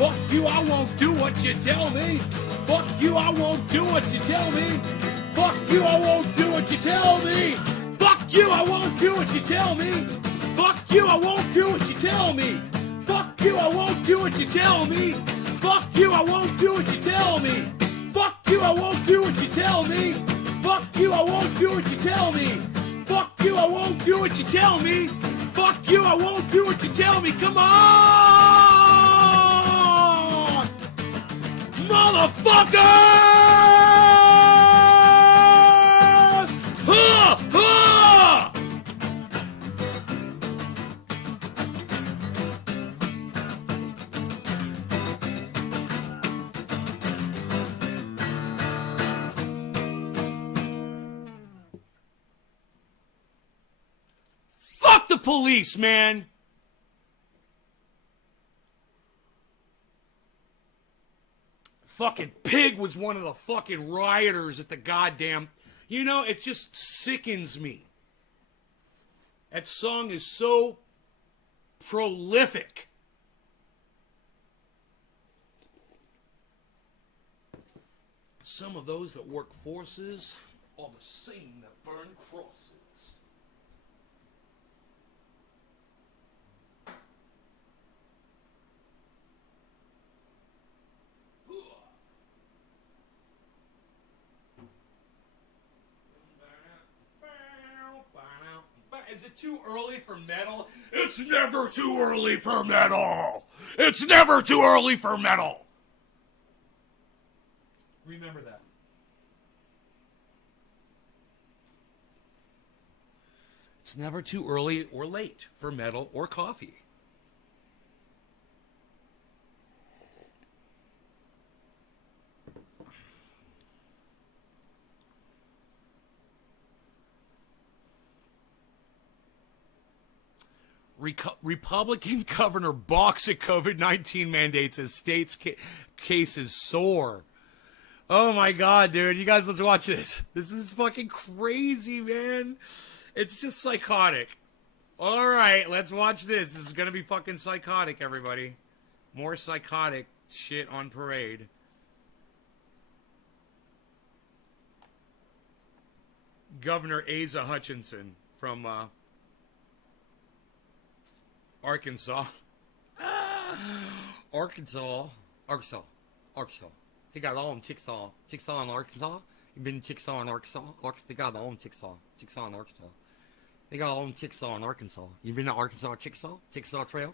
Fuck you, I won't do what you tell me. Fuck you, I won't do what you tell me. Fuck you, I won't do what you tell me. Fuck you, I won't do what you tell me. Fuck you, I won't do what you tell me. Fuck you, I won't do what you tell me. Fuck you, I won't do what you tell me. Fuck you, I won't do what you tell me. Fuck you, I won't do what you tell me. Fuck you, I won't do what you tell me. Fuck you, I won't do what you tell me. Come on! Motherfuckers! Ha! Ha! Fuck the police, man! Fucking Pig was one of the fucking rioters at the goddamn... You know, it just sickens me. That song is so prolific. Some of those that work forces are the same that burn crosses. Is it too early for metal? It's never too early for metal! It's never too early for metal! Remember that. It's never too early or late for metal or coffee. Republican governor balks at COVID-19 mandates as state's cases soar. Oh my God, dude. You guys, let's watch this. This is fucking crazy, man. It's just psychotic. All right, let's watch this. This is going to be fucking psychotic, everybody. More psychotic shit on parade. Governor Asa Hutchinson from Arkansas. Arkansas. They got all in Chickasaw. Chickasaw in Arkansas. You been to Chickasaw in Arkansas? They got all in Chickasaw. Chickasaw in Arkansas. They got all in Chickasaw in Arkansas. You been to Arkansas, Chickasaw? Chickasaw Trail?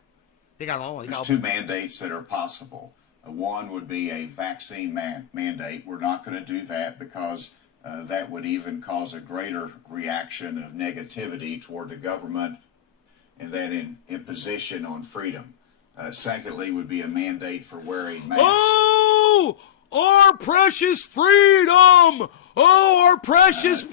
They got all. There's two mandates that are possible. One would be a vaccine mandate. We're not going to do that because that would even cause a greater reaction of negativity toward the government and then imposition on freedom. Secondly, would be a mandate for wearing masks. Oh, our precious freedom! Oh, our precious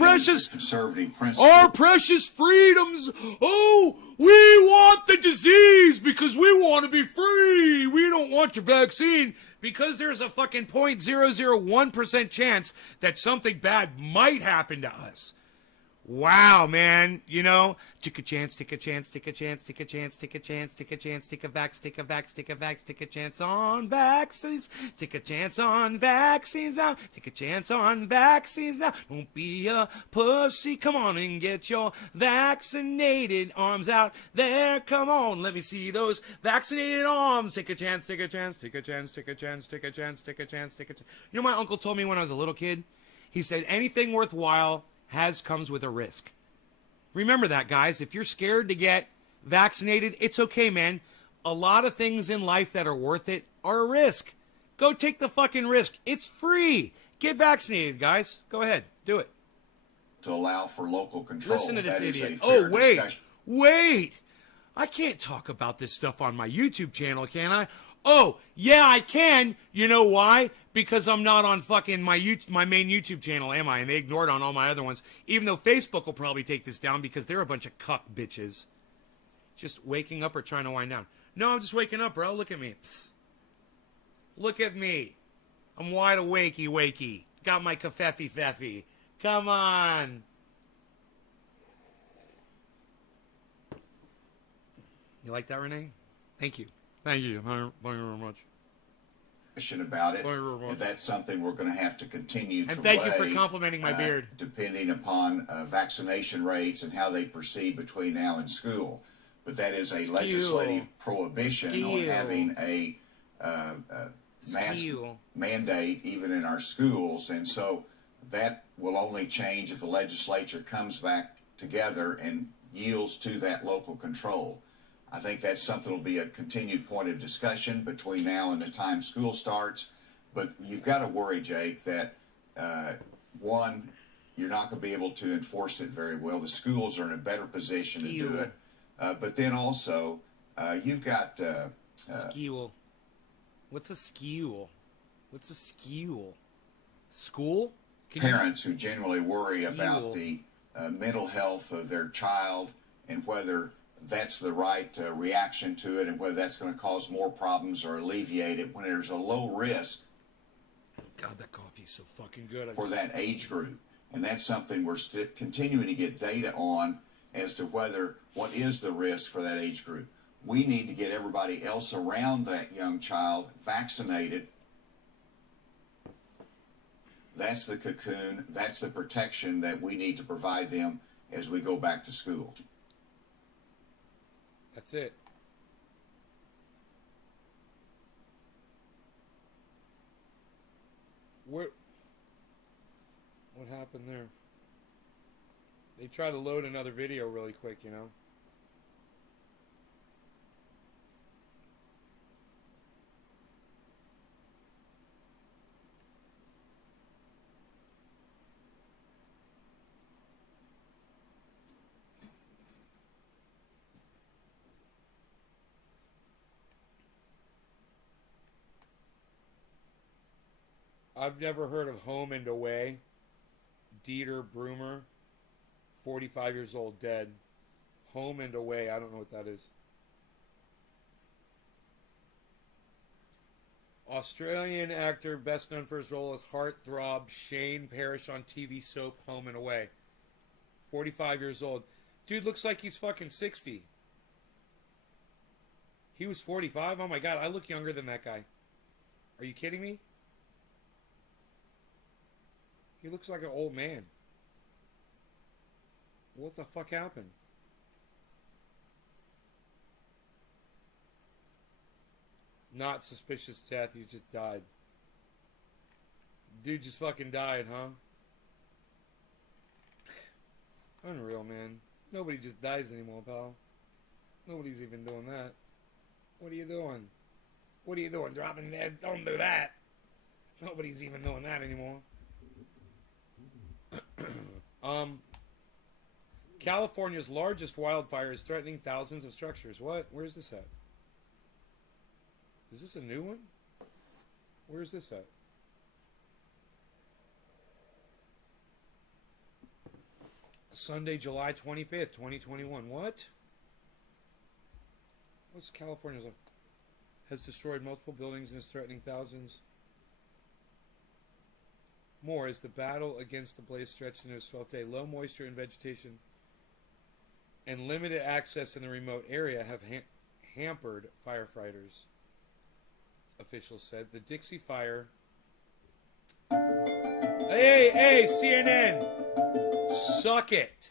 conservative principle. Our precious freedoms! Oh, we want the disease because we want to be free. We don't want your vaccine because there's a fucking 0.001% chance that something bad might happen to us. Wow, man. You know, take a chance, take a chance, take a chance, take a chance, take a chance, take a chance, take a vax, take a vax, take a vax, take a chance on vaccines, take a chance on vaccines now, take a chance on vaccines now. Don't be a pussy. Come on and get your vaccinated arms out there. Come on, let me see those vaccinated arms. Take a chance, take a chance, take a chance, take a chance, take a chance, take a chance, take a chance. You know, my uncle told me when I was a little kid, he said, anything worthwhile comes with a risk. Remember that, guys. If you're scared to get vaccinated, it's okay, man. A lot of things in life that are worth it are a risk. Go take the fucking risk. It's free. Get vaccinated, guys. Go ahead. Do it. To allow for local control. Listen to this That is idiot. a fair Oh, wait. discussion. Wait. I can't talk about this stuff on my YouTube channel, can I? Oh, yeah, I can. You know why? Because I'm not on fucking my main YouTube channel, am I? And they ignored on all my other ones. Even though Facebook will probably take this down because they're a bunch of cuck bitches. Just waking up or trying to wind down. No, I'm just waking up, bro. Look at me. Psst. Look at me. I'm wide awakey wakey. Got my kafeffy feffy. Come on. You like that, Renee? Thank you. Thank you. Thank you very much. About it, and that's something we're going to have to continue to and thank you weigh, for complimenting my beard. Depending upon vaccination rates and how they proceed between now and school. But that is a legislative prohibition on having a mask mandate even in our schools. And so that will only change if the legislature comes back together and yields to that local control. I think that's something that will be a continued point of discussion between now and the time school starts. But you've got to worry, Jake, that one, you're not going to be able to enforce it very well. The schools are in a better position to do it. But then also, you've got... Skewel. What's a skewel? What's a skewel? School? Parents who generally worry about the mental health of their child and whether that's the right reaction to it and whether that's going to cause more problems or alleviate it when there's a low risk. God, that coffee's so fucking good. For that age group. And that's something we're continuing to get data on as to what is the risk for that age group. We need to get everybody else around that young child vaccinated. That's the cocoon. That's the protection that we need to provide them as we go back to school. That's it. What happened there? They try to load another video really quick, you know. I've never heard of Home and Away. Dieter Broomer, 45 years old, dead. Home and Away, I don't know what that is. Australian actor, best known for his role as heartthrob Shane Parrish on TV soap Home and Away. 45 years old. Dude looks like he's fucking 60. He was 45? Oh my god, I look younger than that guy. Are you kidding me? He looks like an old man. What the fuck happened? Not suspicious death. He's just died. Dude just fucking died, huh? Unreal, man. Nobody just dies anymore, pal. Nobody's even doing that. What are you doing? What are you doing? Dropping dead? Don't do that. Nobody's even doing that anymore. California's largest wildfire is threatening thousands of structures. What? Where's this at? Is this a new one? Where's this at? Sunday, July 25th, 2021. What? What's California's? Has destroyed multiple buildings and is threatening thousands more as the battle against the blaze stretched into its 12th day. Low moisture and vegetation and limited access in the remote area have hampered firefighters, officials said. The Dixie Fire... Hey, CNN! Suck it!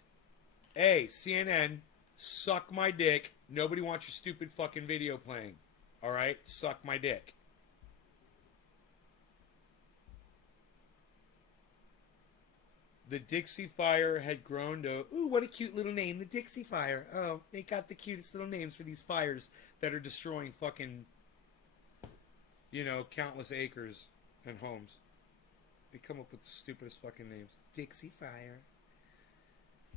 Hey, CNN, suck my dick. Nobody wants your stupid fucking video playing. Alright? Suck my dick. The Dixie Fire had grown to... Ooh, what a cute little name. The Dixie Fire. Oh, they got the cutest little names for these fires that are destroying fucking, countless acres and homes. They come up with the stupidest fucking names. Dixie Fire.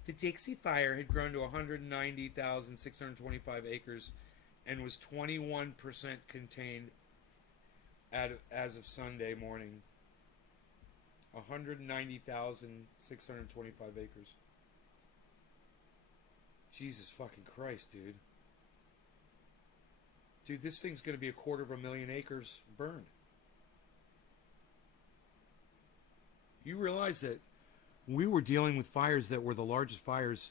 The Dixie Fire had grown to 190,625 acres and was 21% contained as of Sunday morning. 190,625 acres. Jesus fucking Christ, dude. Dude, this thing's going to be 250,000 acres burned. You realize that we were dealing with fires that were the largest fires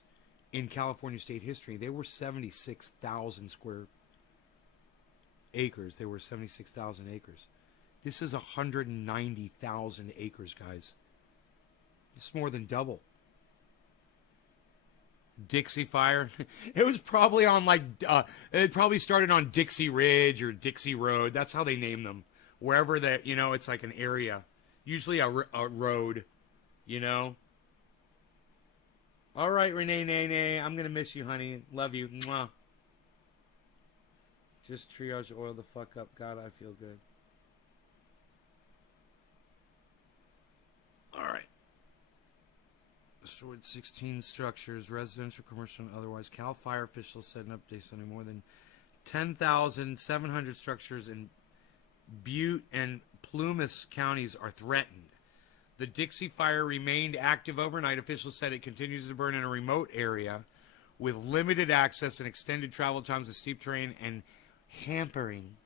in California state history. They were 76,000 square acres. They were 76,000 acres. This is 190,000 acres, guys. It's more than double. Dixie Fire. It was probably on it probably started on Dixie Ridge or Dixie Road. That's how they name them. Wherever that, it's like an area. Usually a road, All right, Renee Nene. I'm going to miss you, honey. Love you. Mwah. Just triage oil the fuck up. God, I feel good. All right. Destroyed 16 structures, residential, commercial, and otherwise. Cal Fire officials said in update Sunday more than 10,700 structures in Butte and Plumas counties are threatened. The Dixie Fire remained active overnight. Officials said it continues to burn in a remote area with limited access and extended travel times with steep terrain and hampering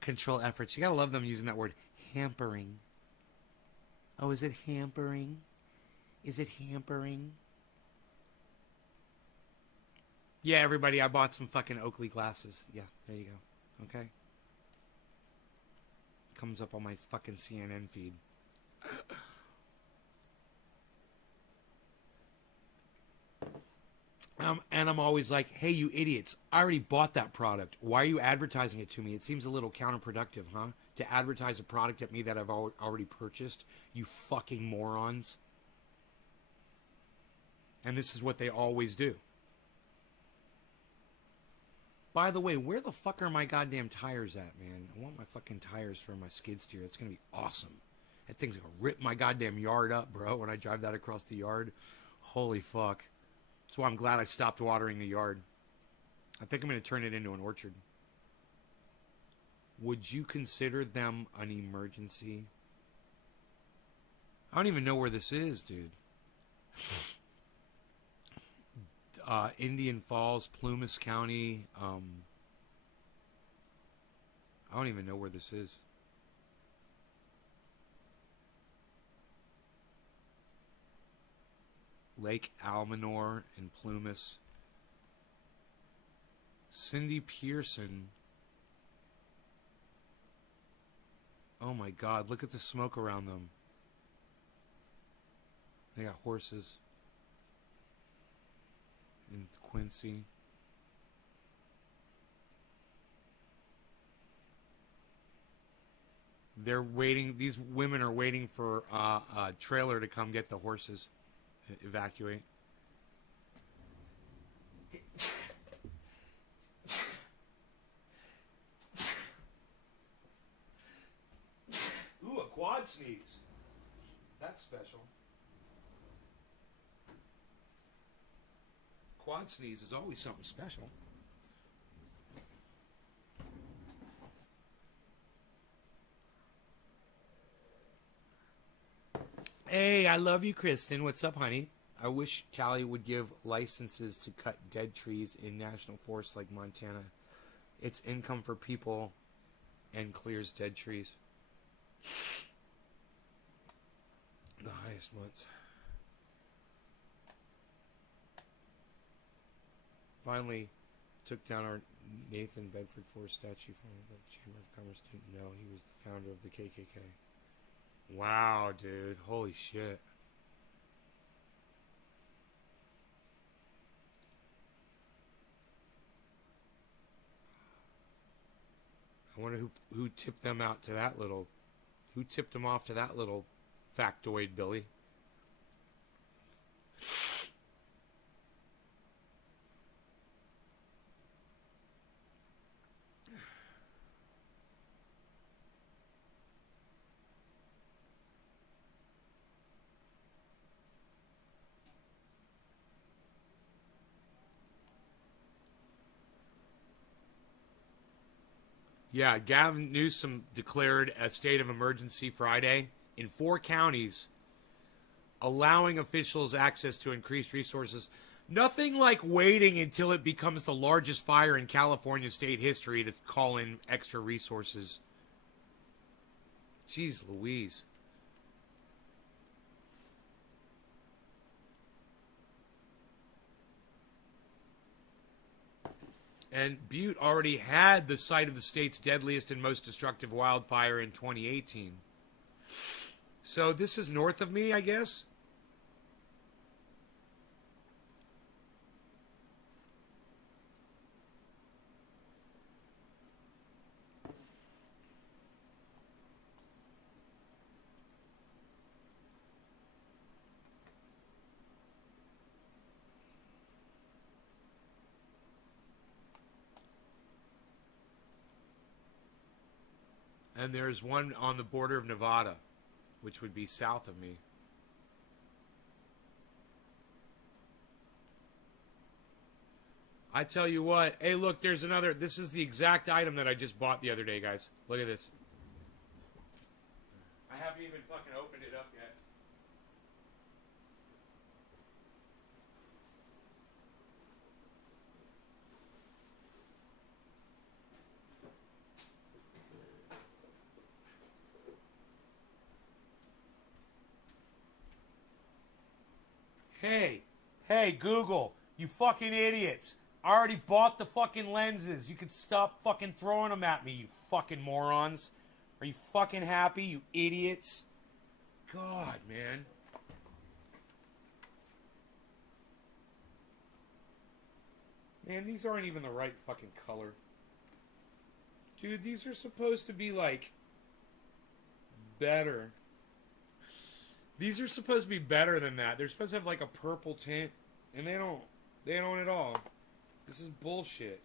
control efforts. You gotta love them using that word, hampering. Oh, is it hampering? Is it hampering? Yeah, everybody, I bought some fucking Oakley glasses. Yeah, there you go. Okay? Comes up on my fucking CNN feed. And I'm always like, hey, you idiots, I already bought that product. Why are you advertising it to me? It seems a little counterproductive, huh? To advertise a product at me that I've already purchased. You fucking morons. And this is what they always do. By the way, where the fuck are my goddamn tires at, man? I want my fucking tires for my skid steer. It's going to be awesome. That thing's going to rip my goddamn yard up, bro, when I drive that across the yard. Holy fuck. That's why I'm glad I stopped watering the yard. I think I'm going to turn it into an orchard. Would you consider them an emergency? I don't even know where this is, dude. Indian Falls, Plumas County. I don't even know where this is. Lake Almanor in Plumas. Cindy Pearson. Oh my God, look at the smoke around them. They got horses. in Quincy. They're waiting. These women are waiting for a trailer to come get the horses, evacuate. Ooh, a quad sneeze. That's special. Quad sneeze is always something special. Hey, I love you, Kristen. What's up, honey? I wish Cali would give licenses to cut dead trees in national forests like Montana. It's income for people and clears dead trees. The highest months. Finally took down our Nathan Bedford Forrest statue from the Chamber of Commerce. Didn't know he was the founder of the KKK. Wow, dude. Holy shit. I wonder who tipped them out to that little... Who tipped them off to that little factoid, Billy? Yeah, Gavin Newsom declared a state of emergency Friday in 4 counties, allowing officials access to increased resources. Nothing like waiting until it becomes the largest fire in California state history to call in extra resources. Jeez Louise. And Butte already had the site of the state's deadliest and most destructive wildfire in 2018. So this is north of me, I guess. And there's one on the border of Nevada, which would be south of me. I tell you what. Hey, look, there's another. This is the exact item that I just bought the other day, guys. Look at this. I haven't even fucking opened it up yet. Hey, Google, you fucking idiots. I already bought the fucking lenses. You can stop fucking throwing them at me, you fucking morons. Are you fucking happy, you idiots? God, man. Man, these aren't even the right fucking color. Dude, these are supposed to be, like, better. These are supposed to be better than that. They're supposed to have like a purple tint, and they don't at all. This is bullshit.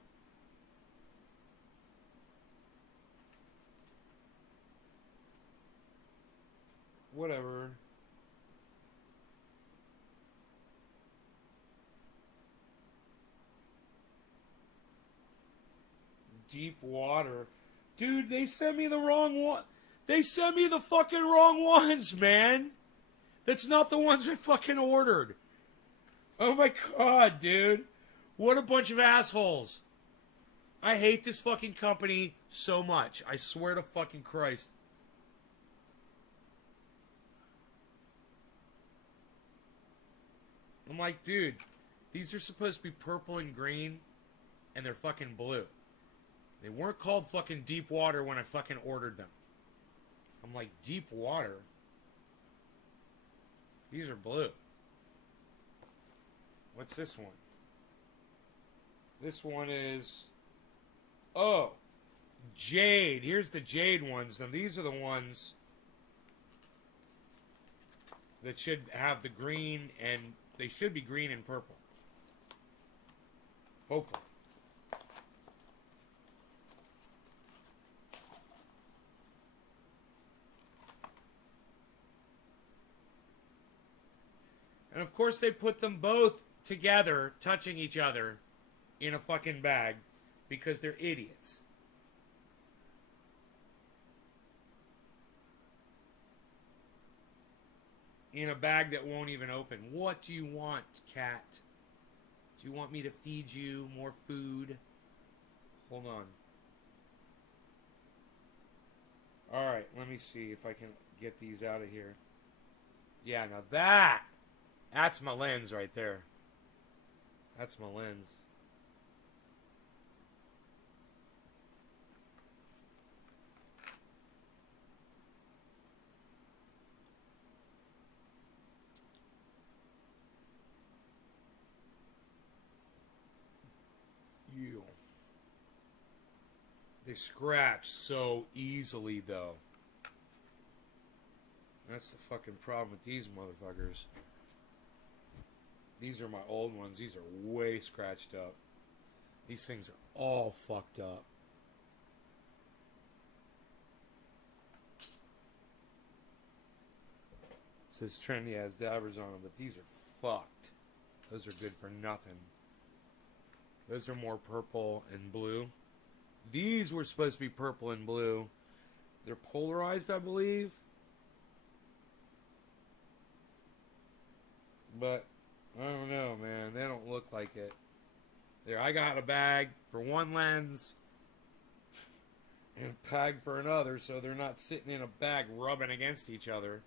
Whatever. Deep water. Dude, they sent me the wrong one. They sent me the fucking wrong ones, man. That's not the ones I fucking ordered. Oh my god, dude. What a bunch of assholes. I hate this fucking company so much. I swear to fucking Christ. I'm like, dude, these are supposed to be purple and green, and they're fucking blue. They weren't called fucking deep water when I fucking ordered them. I'm like, deep water? These are blue. What's this one? This one is... Oh. Jade. Here's the Jade ones. Now, these are the ones that should have the green, and they should be green and purple. Hopefully. And of course they put them both together, touching each other, in a fucking bag, because they're idiots. In a bag that won't even open. What do you want, cat? Do you want me to feed you more food? Hold on. Alright, let me see if I can get these out of here. Yeah, now that's my lens right there. That's my lens. You. They scratch so easily, though. That's the fucking problem with these motherfuckers. These are my old ones. These are way scratched up. These things are all fucked up. It says trendy has dabbers on them, but these are fucked. Those are good for nothing. Those are more purple and blue. These were supposed to be purple and blue. They're polarized, I believe. But I don't know, man. They don't look like it. There, I got a bag for one lens and a bag for another, so they're not sitting in a bag rubbing against each other.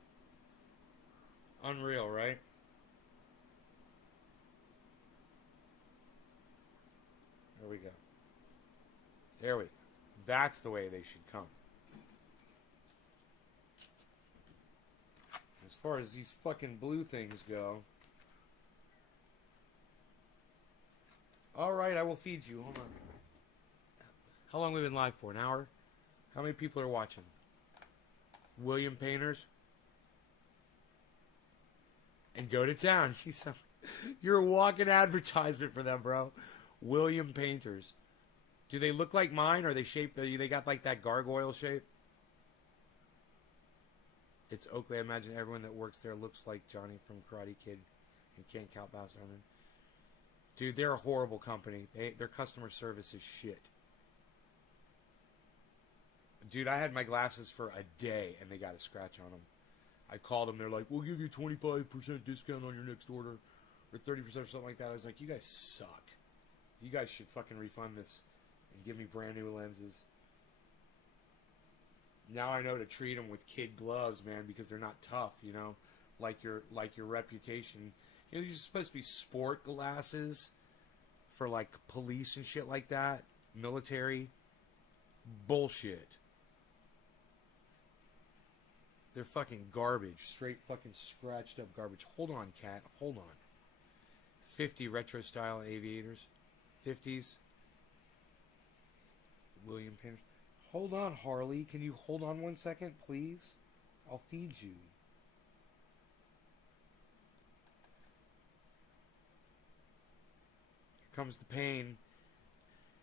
Unreal, right? There we go. There we go. That's the way they should come. As far as these fucking blue things go. Alright, I will feed you. Hold on. How long have we been live for? An hour? How many people are watching? William Painters? And go to town. You're a walking advertisement for them, bro. William Painters. Do they look like mine? Or are they shaped? They got like that gargoyle shape? It's Oakley. I imagine everyone that works there looks like Johnny from Karate Kid and Can't Count Bass Island. Dude, they're a horrible company. Their customer service is shit. Dude, I had my glasses for a day and they got a scratch on them. I called them. They're like, we'll give you 25% discount on your next order. Or 30% or something like that. I was like, you guys suck. You guys should fucking refund this and give me brand new lenses. Now I know to treat them with kid gloves, man, because they're not tough, you know, like your reputation. You know, these are supposed to be sport glasses for like police and shit like that, military. Bullshit. They're fucking garbage, straight fucking scratched up garbage. Hold on, cat, hold on. 50 retro style aviators, 50s. William Painters. Hold on, Harley. Can you hold on 1 second, please? I'll feed you. Here comes the pain.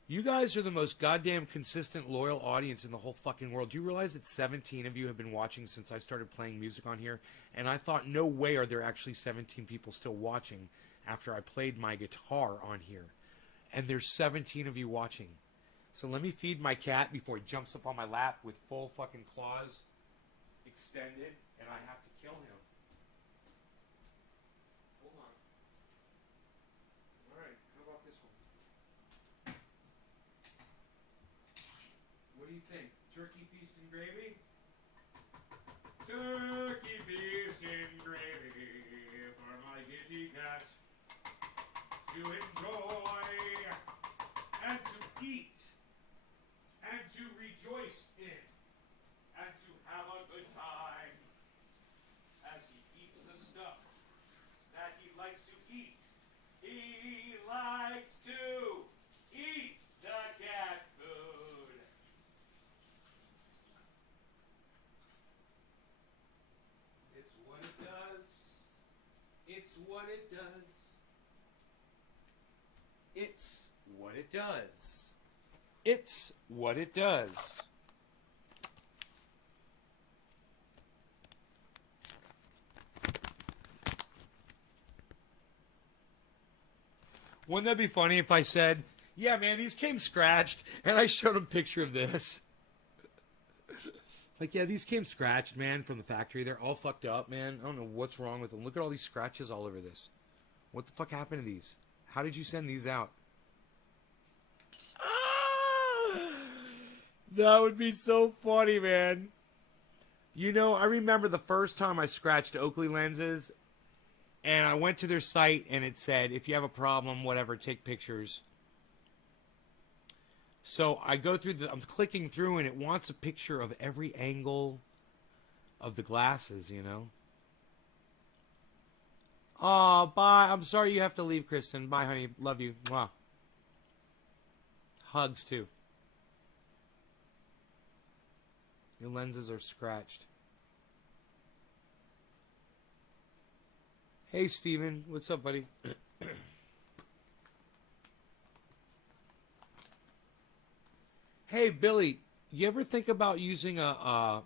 You guys are the most goddamn consistent, loyal audience in the whole fucking world. Do you realize that 17 of you have been watching since I started playing music on here? And I thought, no way are there actually 17 people still watching after I played my guitar on here. And there's 17 of you watching. So let me feed my cat before he jumps up on my lap with full fucking claws extended, and I have to kill him. Hold on. Alright, how about this one? What do you think? Turkey feast and gravy? Turkey feast and gravy for my kitty cat to enjoy and to eat and to rejoice in and to have a good time as he eats the stuff that he likes to eat. He likes to It's what it does. It's what it does. It's what it does. Wouldn't that be funny if I said, yeah, man, these came scratched, and I showed him a picture of this? Like, yeah, these came scratched, man, from the factory. They're all fucked up, man. I don't know what's wrong with them. Look at all these scratches all over this. What the fuck happened to these? How did you send these out? That would be so funny, man. You know, I remember the first time I scratched Oakley lenses, and I went to their site, and it said, if you have a problem, whatever, take pictures. So I go through I'm clicking through, and it wants a picture of every angle of the glasses, you know. Oh, bye. I'm sorry you have to leave, Kristen. Bye, honey. Love you. Mwah. Hugs, too. Your lenses are scratched. Hey, Steven. What's up, buddy? Hey, Billy. You ever think about using a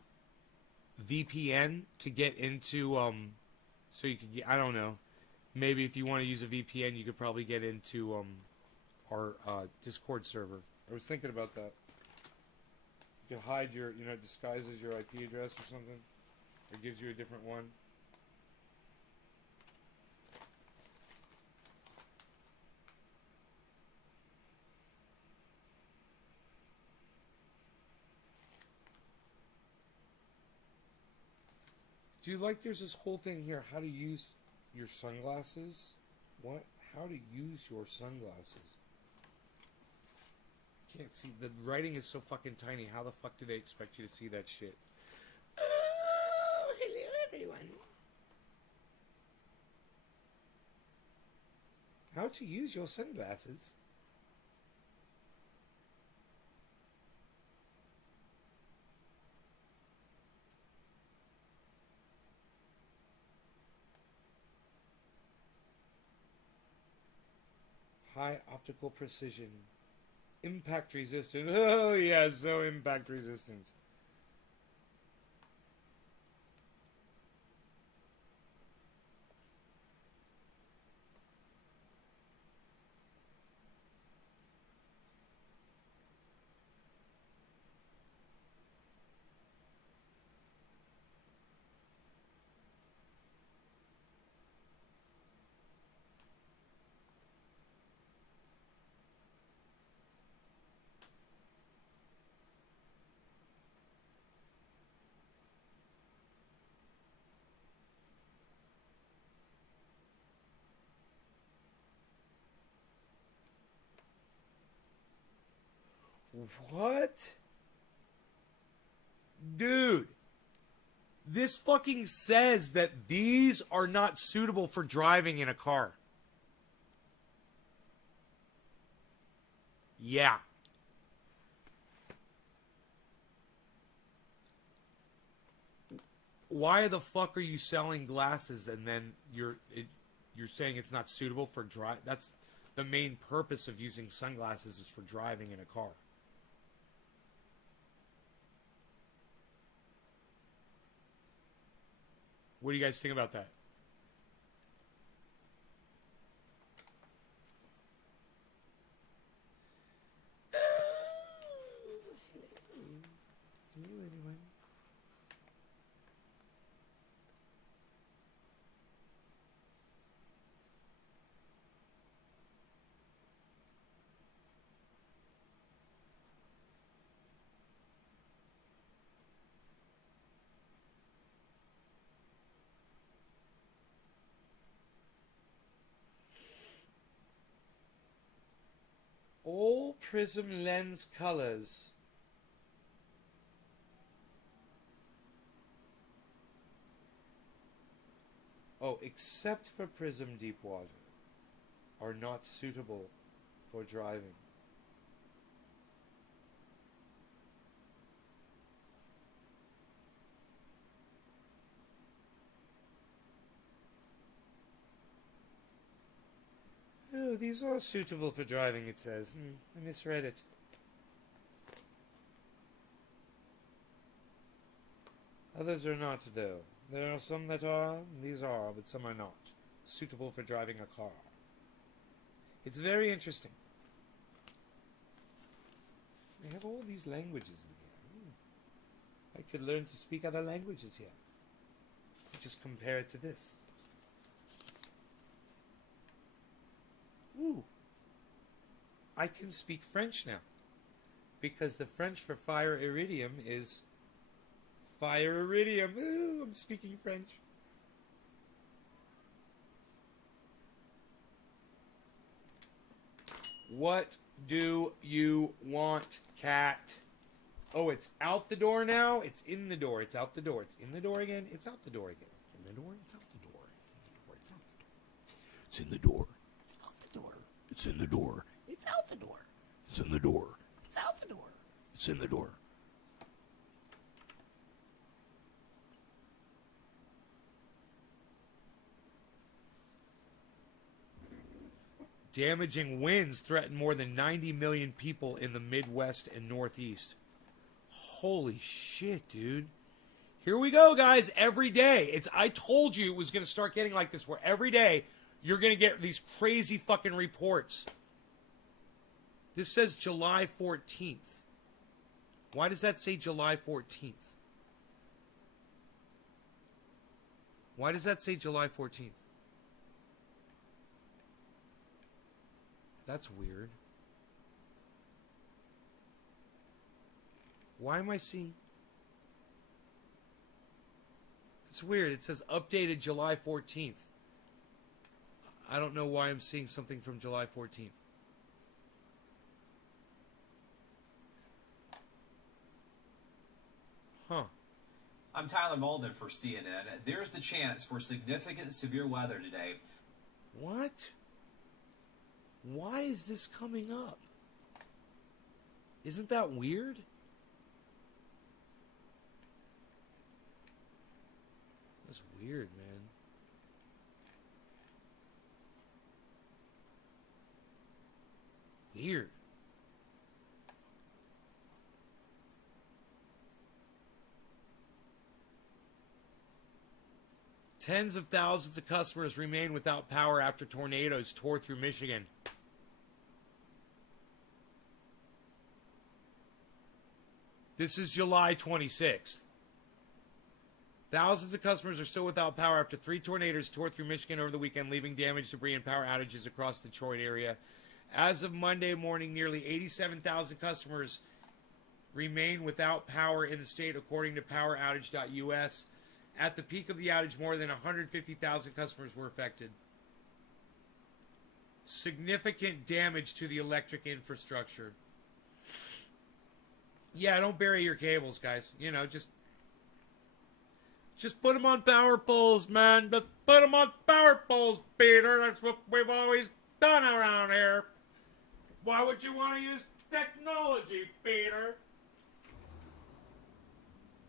VPN to get into, so you can get, I don't know. Maybe if you want to use a VPN, you could probably get into our Discord server. I was thinking about that. You can hide your, you know, it disguises your IP address or something. It gives you a different one. Do you like, there's this whole thing here, how to use your sunglasses? What? How to use your sunglasses? Can't see, the writing is so fucking tiny. How the fuck do they expect you to see that shit? Oh, hello everyone. How to use your sunglasses? High optical precision. Impact resistant. Oh, yeah, so impact resistant. What? Dude. This fucking says that these are not suitable for driving in a car. Yeah. Why the fuck are you selling glasses and then you're saying it's not suitable for drive? That's the main purpose of using sunglasses, is for driving in a car. What do you guys think about that? Hello, everyone. All prism lens colors. Oh, except for prism deep water, are not suitable for driving. Oh, these are suitable for driving, it says. I misread it. Others are not, though. There are some that are, these are, but some are not. Suitable for driving a car. It's very interesting. They have all these languages in here. I could learn to speak other languages here. Just compare it to this. Ooh. I can speak French now. Because the French for fire iridium is fire iridium. Ooh, I'm speaking French. What do you want, cat? Oh, it's out the door now? It's in the door. It's out the door. It's in the door again. It's out the door again. It's in the door. It's out the door. It's in the door. It's out the door. It's in the door. It's out the door. It's in the door. It's out the door. It's in the door. Damaging winds threaten more than 90 million people in the Midwest and Northeast. Holy shit, dude. Here we go, guys. Every day. I told you it was going to start getting like this, where every day you're going to get these crazy fucking reports. This says July 14th. Why does that say July 14th? Why does that say July 14th? That's weird. Why am I seeing... It's weird. It says updated July 14th. I don't know why I'm seeing something from July 14th. Huh. I'm Tyler Molden for CNN. There's the chance for significant severe weather today. What? Why is this coming up? Isn't that weird? That's weird, man. Weird. Tens of thousands of customers remain without power after tornadoes tore through Michigan. This is July 26th. Thousands of customers are still without power after 3 tornadoes tore through Michigan over the weekend, leaving damage, debris, and power outages across the Detroit area. As of Monday morning, nearly 87,000 customers remain without power in the state, according to PowerOutage.us. At the peak of the outage, more than 150,000 customers were affected. Significant damage to the electric infrastructure. Yeah, don't bury your cables, guys. You know, just put them on power poles, man. Just put them on power poles, Peter. That's what we've always done around here. Why would you want to use technology, Peter?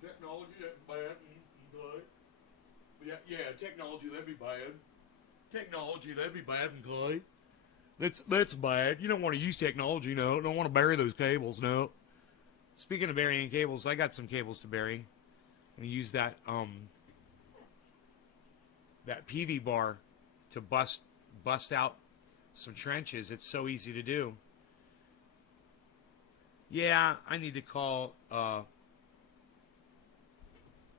Technology, that's bad. Yeah, technology, that'd be bad. Technology, that'd be bad and Clay. That's bad. You don't want to use technology, no. Don't want to bury those cables, no. Speaking of burying cables, I got some cables to bury. I'm going to use that PV bar to bust out some trenches. It's so easy to do. Yeah, I need to call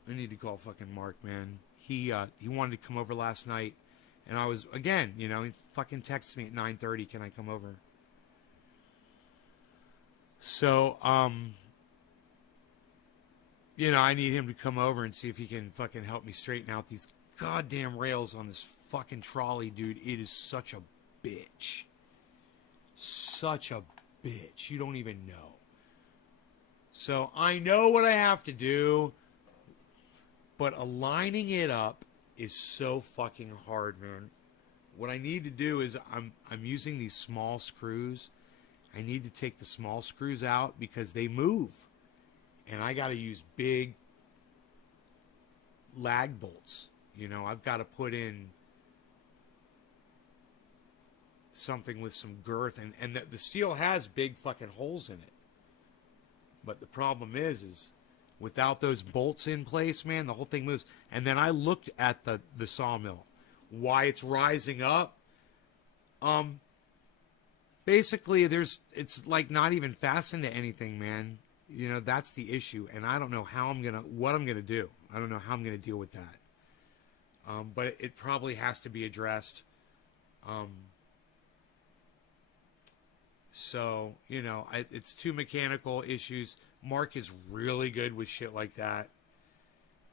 fucking Mark, man. He wanted to come over last night, and I was, again, you know, he fucking texted me at 9:30, can I come over? So, you know, I need him to come over and see if he can fucking help me straighten out these goddamn rails on this fucking trolley, dude. It is such a bitch. Such a bitch. You don't even know. So I know what I have to do, but aligning it up is so fucking hard, man. What I need to do is I'm using these small screws. I need to take the small screws out because they move. And I got to use big lag bolts. You know, I've got to put in something with some girth, and the steel has big fucking holes in it. But the problem is without those bolts in place, man, the whole thing moves. And then I looked at the sawmill, why it's rising up. Basically, it's like not even fastened to anything, man. You know, that's the issue, and I don't know what I'm gonna do. I don't know how I'm gonna deal with that. But it probably has to be addressed. So, you know, it's two mechanical issues. Mark is really good with shit like that.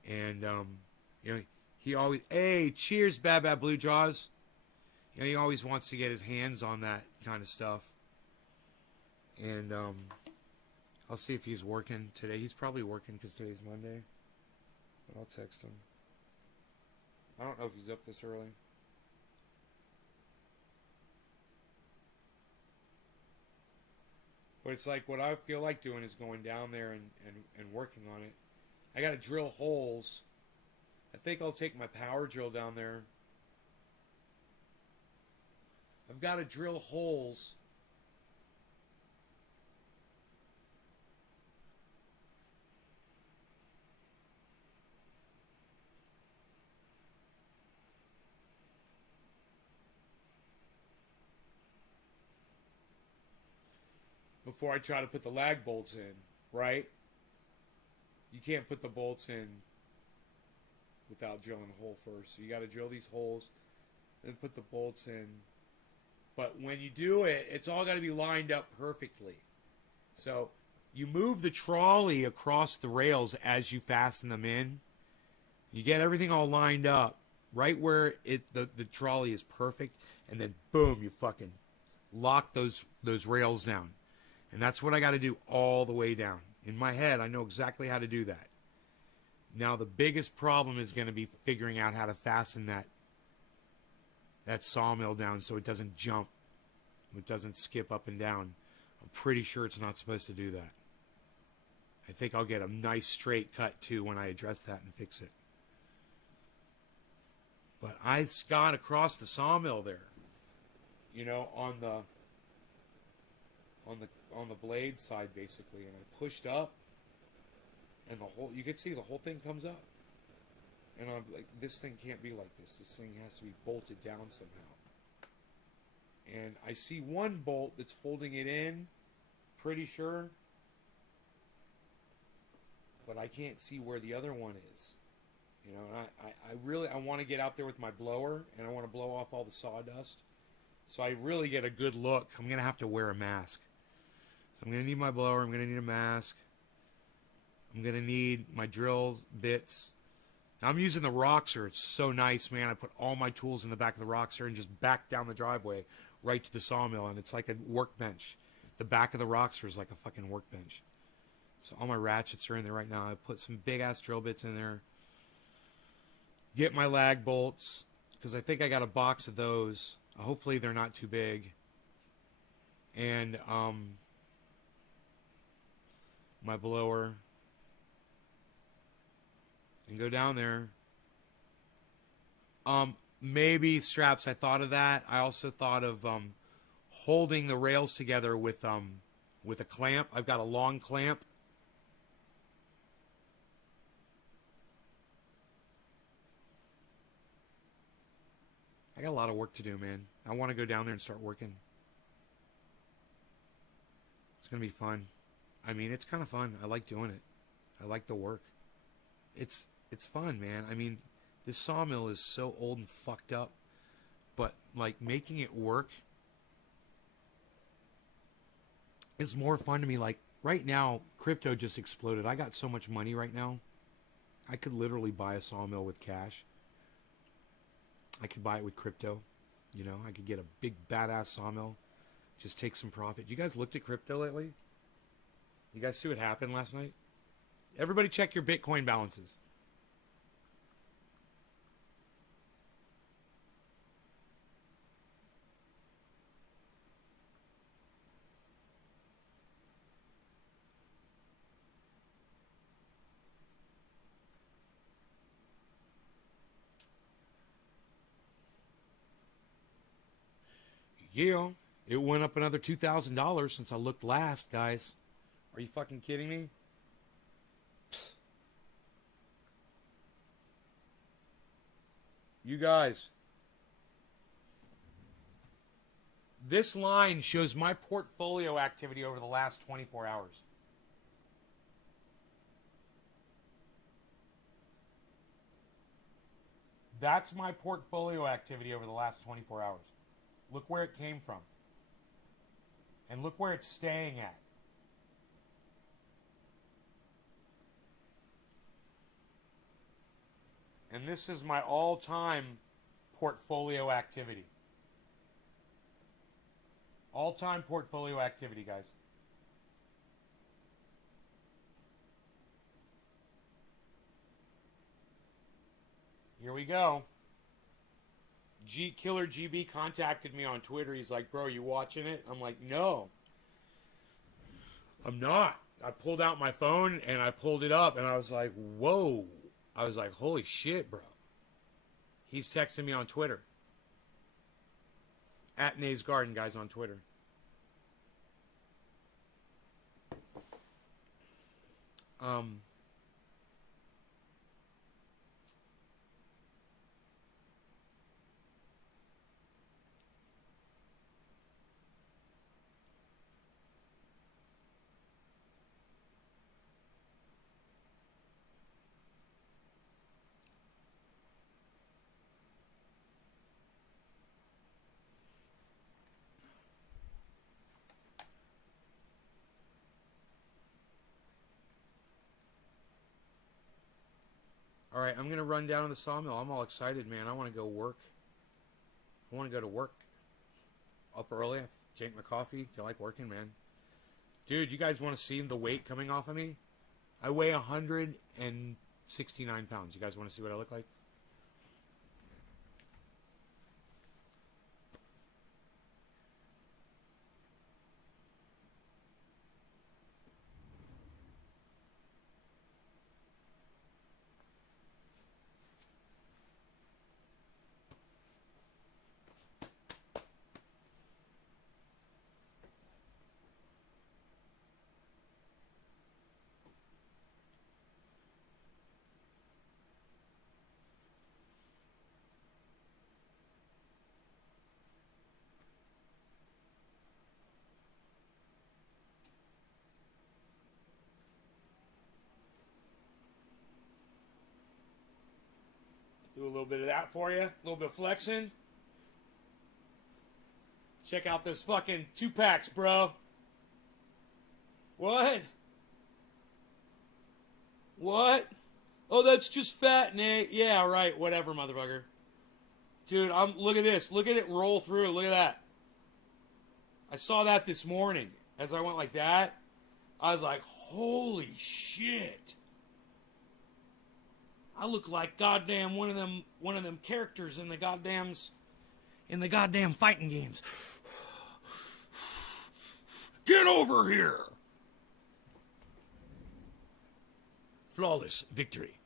And, you know, he always, hey, cheers, Bad Bad Blue Jaws. You know, he always wants to get his hands on that kind of stuff. And, I'll see if he's working today. He's probably working because today's Monday. But I'll text him. I don't know if he's up this early. But it's like what I feel like doing is going down there and working on it. I got to drill holes. I think I'll take my power drill down there. I've got to drill holes. Before I try to put the lag bolts in, right? You can't put the bolts in without drilling a hole first. So you got to drill these holes, then put the bolts in. But when you do it, it's all got to be lined up perfectly. So you move the trolley across the rails as you fasten them in. You get everything all lined up right where the trolley is perfect, and then boom, you fucking lock those rails down. And that's what I got to do all the way down. In my head, I know exactly how to do that. Now, the biggest problem is going to be figuring out how to fasten that sawmill down so it doesn't jump. It doesn't skip up and down. I'm pretty sure it's not supposed to do that. I think I'll get a nice straight cut, too, when I address that and fix it. But I got across the sawmill there. You know, on the blade side, basically, and I pushed up, and you could see the whole thing comes up, and I'm like, this thing can't be like this. This thing has to be bolted down somehow. And I see one bolt that's holding it in, pretty sure, but I can't see where the other one is. You know, and I want to get out there with my blower, and I want to blow off all the sawdust, so I really get a good look. I'm gonna have to wear a mask. I'm going to need my blower. I'm going to need a mask. I'm going to need my drill bits. I'm using the Roxer. It's so nice, man. I put all my tools in the back of the Roxer and just back down the driveway right to the sawmill. And it's like a workbench. The back of the Roxer is like a fucking workbench. So all my ratchets are in there right now. I put some big-ass drill bits in there. Get my lag bolts, because I think I got a box of those. Hopefully they're not too big. And, my blower, and go down there. Maybe straps. I thought of that. I also thought of holding the rails together with a clamp. I've got a long clamp. I got a lot of work to do, man. I want to go down there and start working. It's gonna be fun. I mean, it's kind of fun. I like doing it. I like the work. It's fun, man. I mean, this sawmill is so old and fucked up, but like making it work is more fun to me. Like right now, crypto just exploded. I got so much money right now. I could literally buy a sawmill with cash. I could buy it with crypto. You know, I could get a big badass sawmill. Just take some profit. You guys looked at crypto lately? You guys see what happened last night? Everybody check your Bitcoin balances. Yeah, it went up another $2,000 since I looked last, guys. Are you fucking kidding me? You guys, this line shows my portfolio activity over the last 24 hours. That's my portfolio activity over the last 24 hours. Look where it came from. And look where it's staying at. And this is my all-time portfolio activity. All-time portfolio activity, guys. Here we go. Killer GB contacted me on Twitter. He's like, bro, you watching it? I'm like, no. I'm not. I pulled out my phone and I pulled it up and I was like, whoa. I was like, holy shit, bro. He's texting me on Twitter. At Nays Garden, guys, on Twitter. All right, I'm going to run down to the sawmill. I'm all excited, man. I want to go work. I want to go to work. Up early. I drink my coffee. Feel like working, man. Dude, you guys want to see the weight coming off of me? I weigh 169 pounds. You guys want to see what I look like? Do a little bit of that for you. A little bit of flexing. Check out those fucking 2-packs, bro. What? What? Oh, that's just fat, Nate. Yeah, right. Whatever, motherfucker. Dude, look at this. Look at it roll through. Look at that. I saw that this morning. As I went like that, I was like, holy shit. I look like goddamn one of them characters in the goddamn fighting games. Get over here. Flawless victory.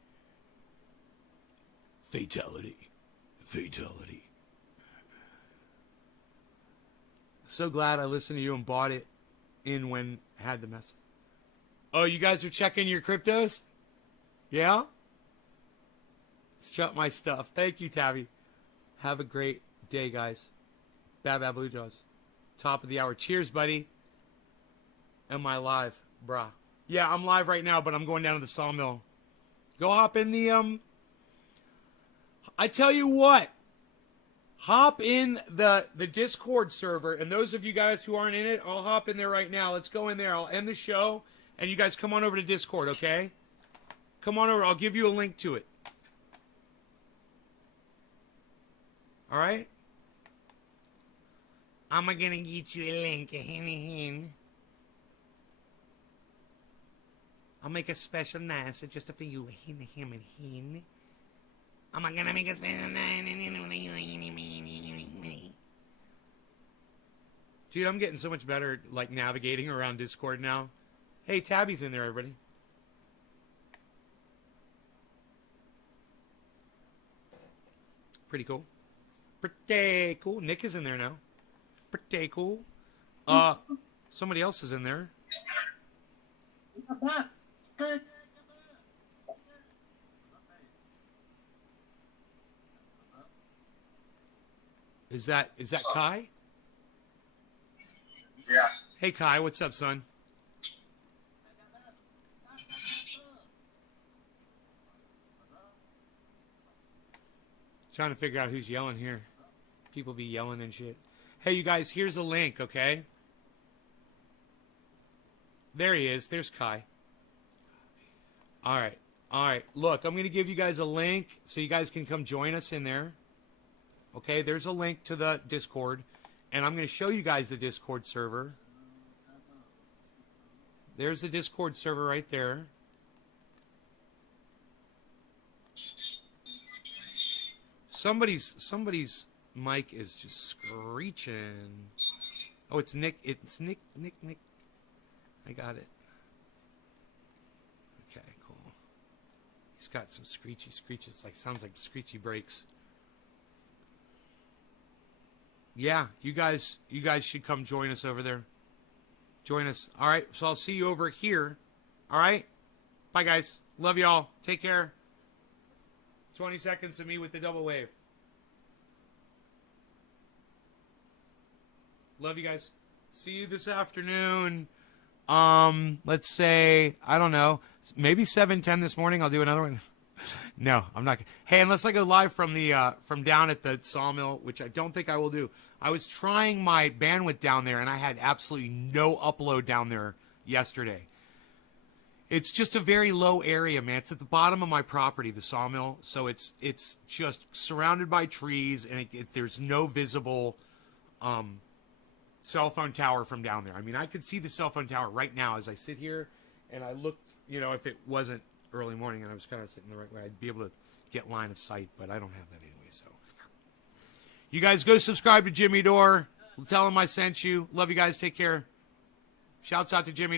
Fatality. Fatality. So glad I listened to you and bought it in when I had the mess. Oh, you guys are checking your cryptos? Yeah? Shut my stuff. Thank you, Tabby. Have a great day, guys. Bad Blue Jaws. Top of the hour. Cheers, buddy. Am I live? Brah. Yeah, I'm live right now, but I'm going down to the sawmill. Go hop in the, I tell you what. Hop in the Discord server, and those of you guys who aren't in it, I'll hop in there right now. Let's go in there. I'll end the show, and you guys come on over to Discord, okay? Come on over. I'll give you a link to it. All right? I'm going to get you a link. I'll make a special nice just for you. I'm going to make a special Dude, I'm getting so much better, like, navigating around Discord now. Hey, Tabby's in there, everybody. Pretty cool. Pretty cool. Nick is in there now. Pretty cool. Somebody else is in there. Is that Kai? Yeah. Hey Kai, what's up, son? Trying to figure out who's yelling here. People be yelling and shit. Hey, you guys, here's a link, okay? There he is. There's Kai. All right. All right. Look, I'm going to give you guys a link so you guys can come join us in there. Okay, there's a link to the Discord. And I'm going to show you guys the Discord server. There's the Discord server right there. Somebody's mic is just screeching. Oh, it's Nick. It's Nick. I got it. Okay, cool. He's got some screeches. Like sounds like screechy brakes. Yeah, you guys should come join us over there. Join us. All right, so I'll see you over here. All right? Bye, guys. Love y'all. Take care. 20 seconds of me with the double wave. Love you guys. See you this afternoon. Let's say, I don't know, maybe 7:10 this morning. I'll do another one. No, I'm not. Hey, unless I go live from the from down at the sawmill, which I don't think I will do. I was trying my bandwidth down there, and I had absolutely no upload down there yesterday. It's just a very low area, man. It's at the bottom of my property, the sawmill, so it's just surrounded by trees, and there's no visible cell phone tower from down there. I mean, I could see the cell phone tower right now as I sit here, and I look, you know, if it wasn't early morning and I was kind of sitting the right way, I'd be able to get line of sight, but I don't have that anyway, so. You guys go subscribe to Jimmy Dore. Tell him I sent you. Love you guys. Take care. Shouts out to Jimmy Dore.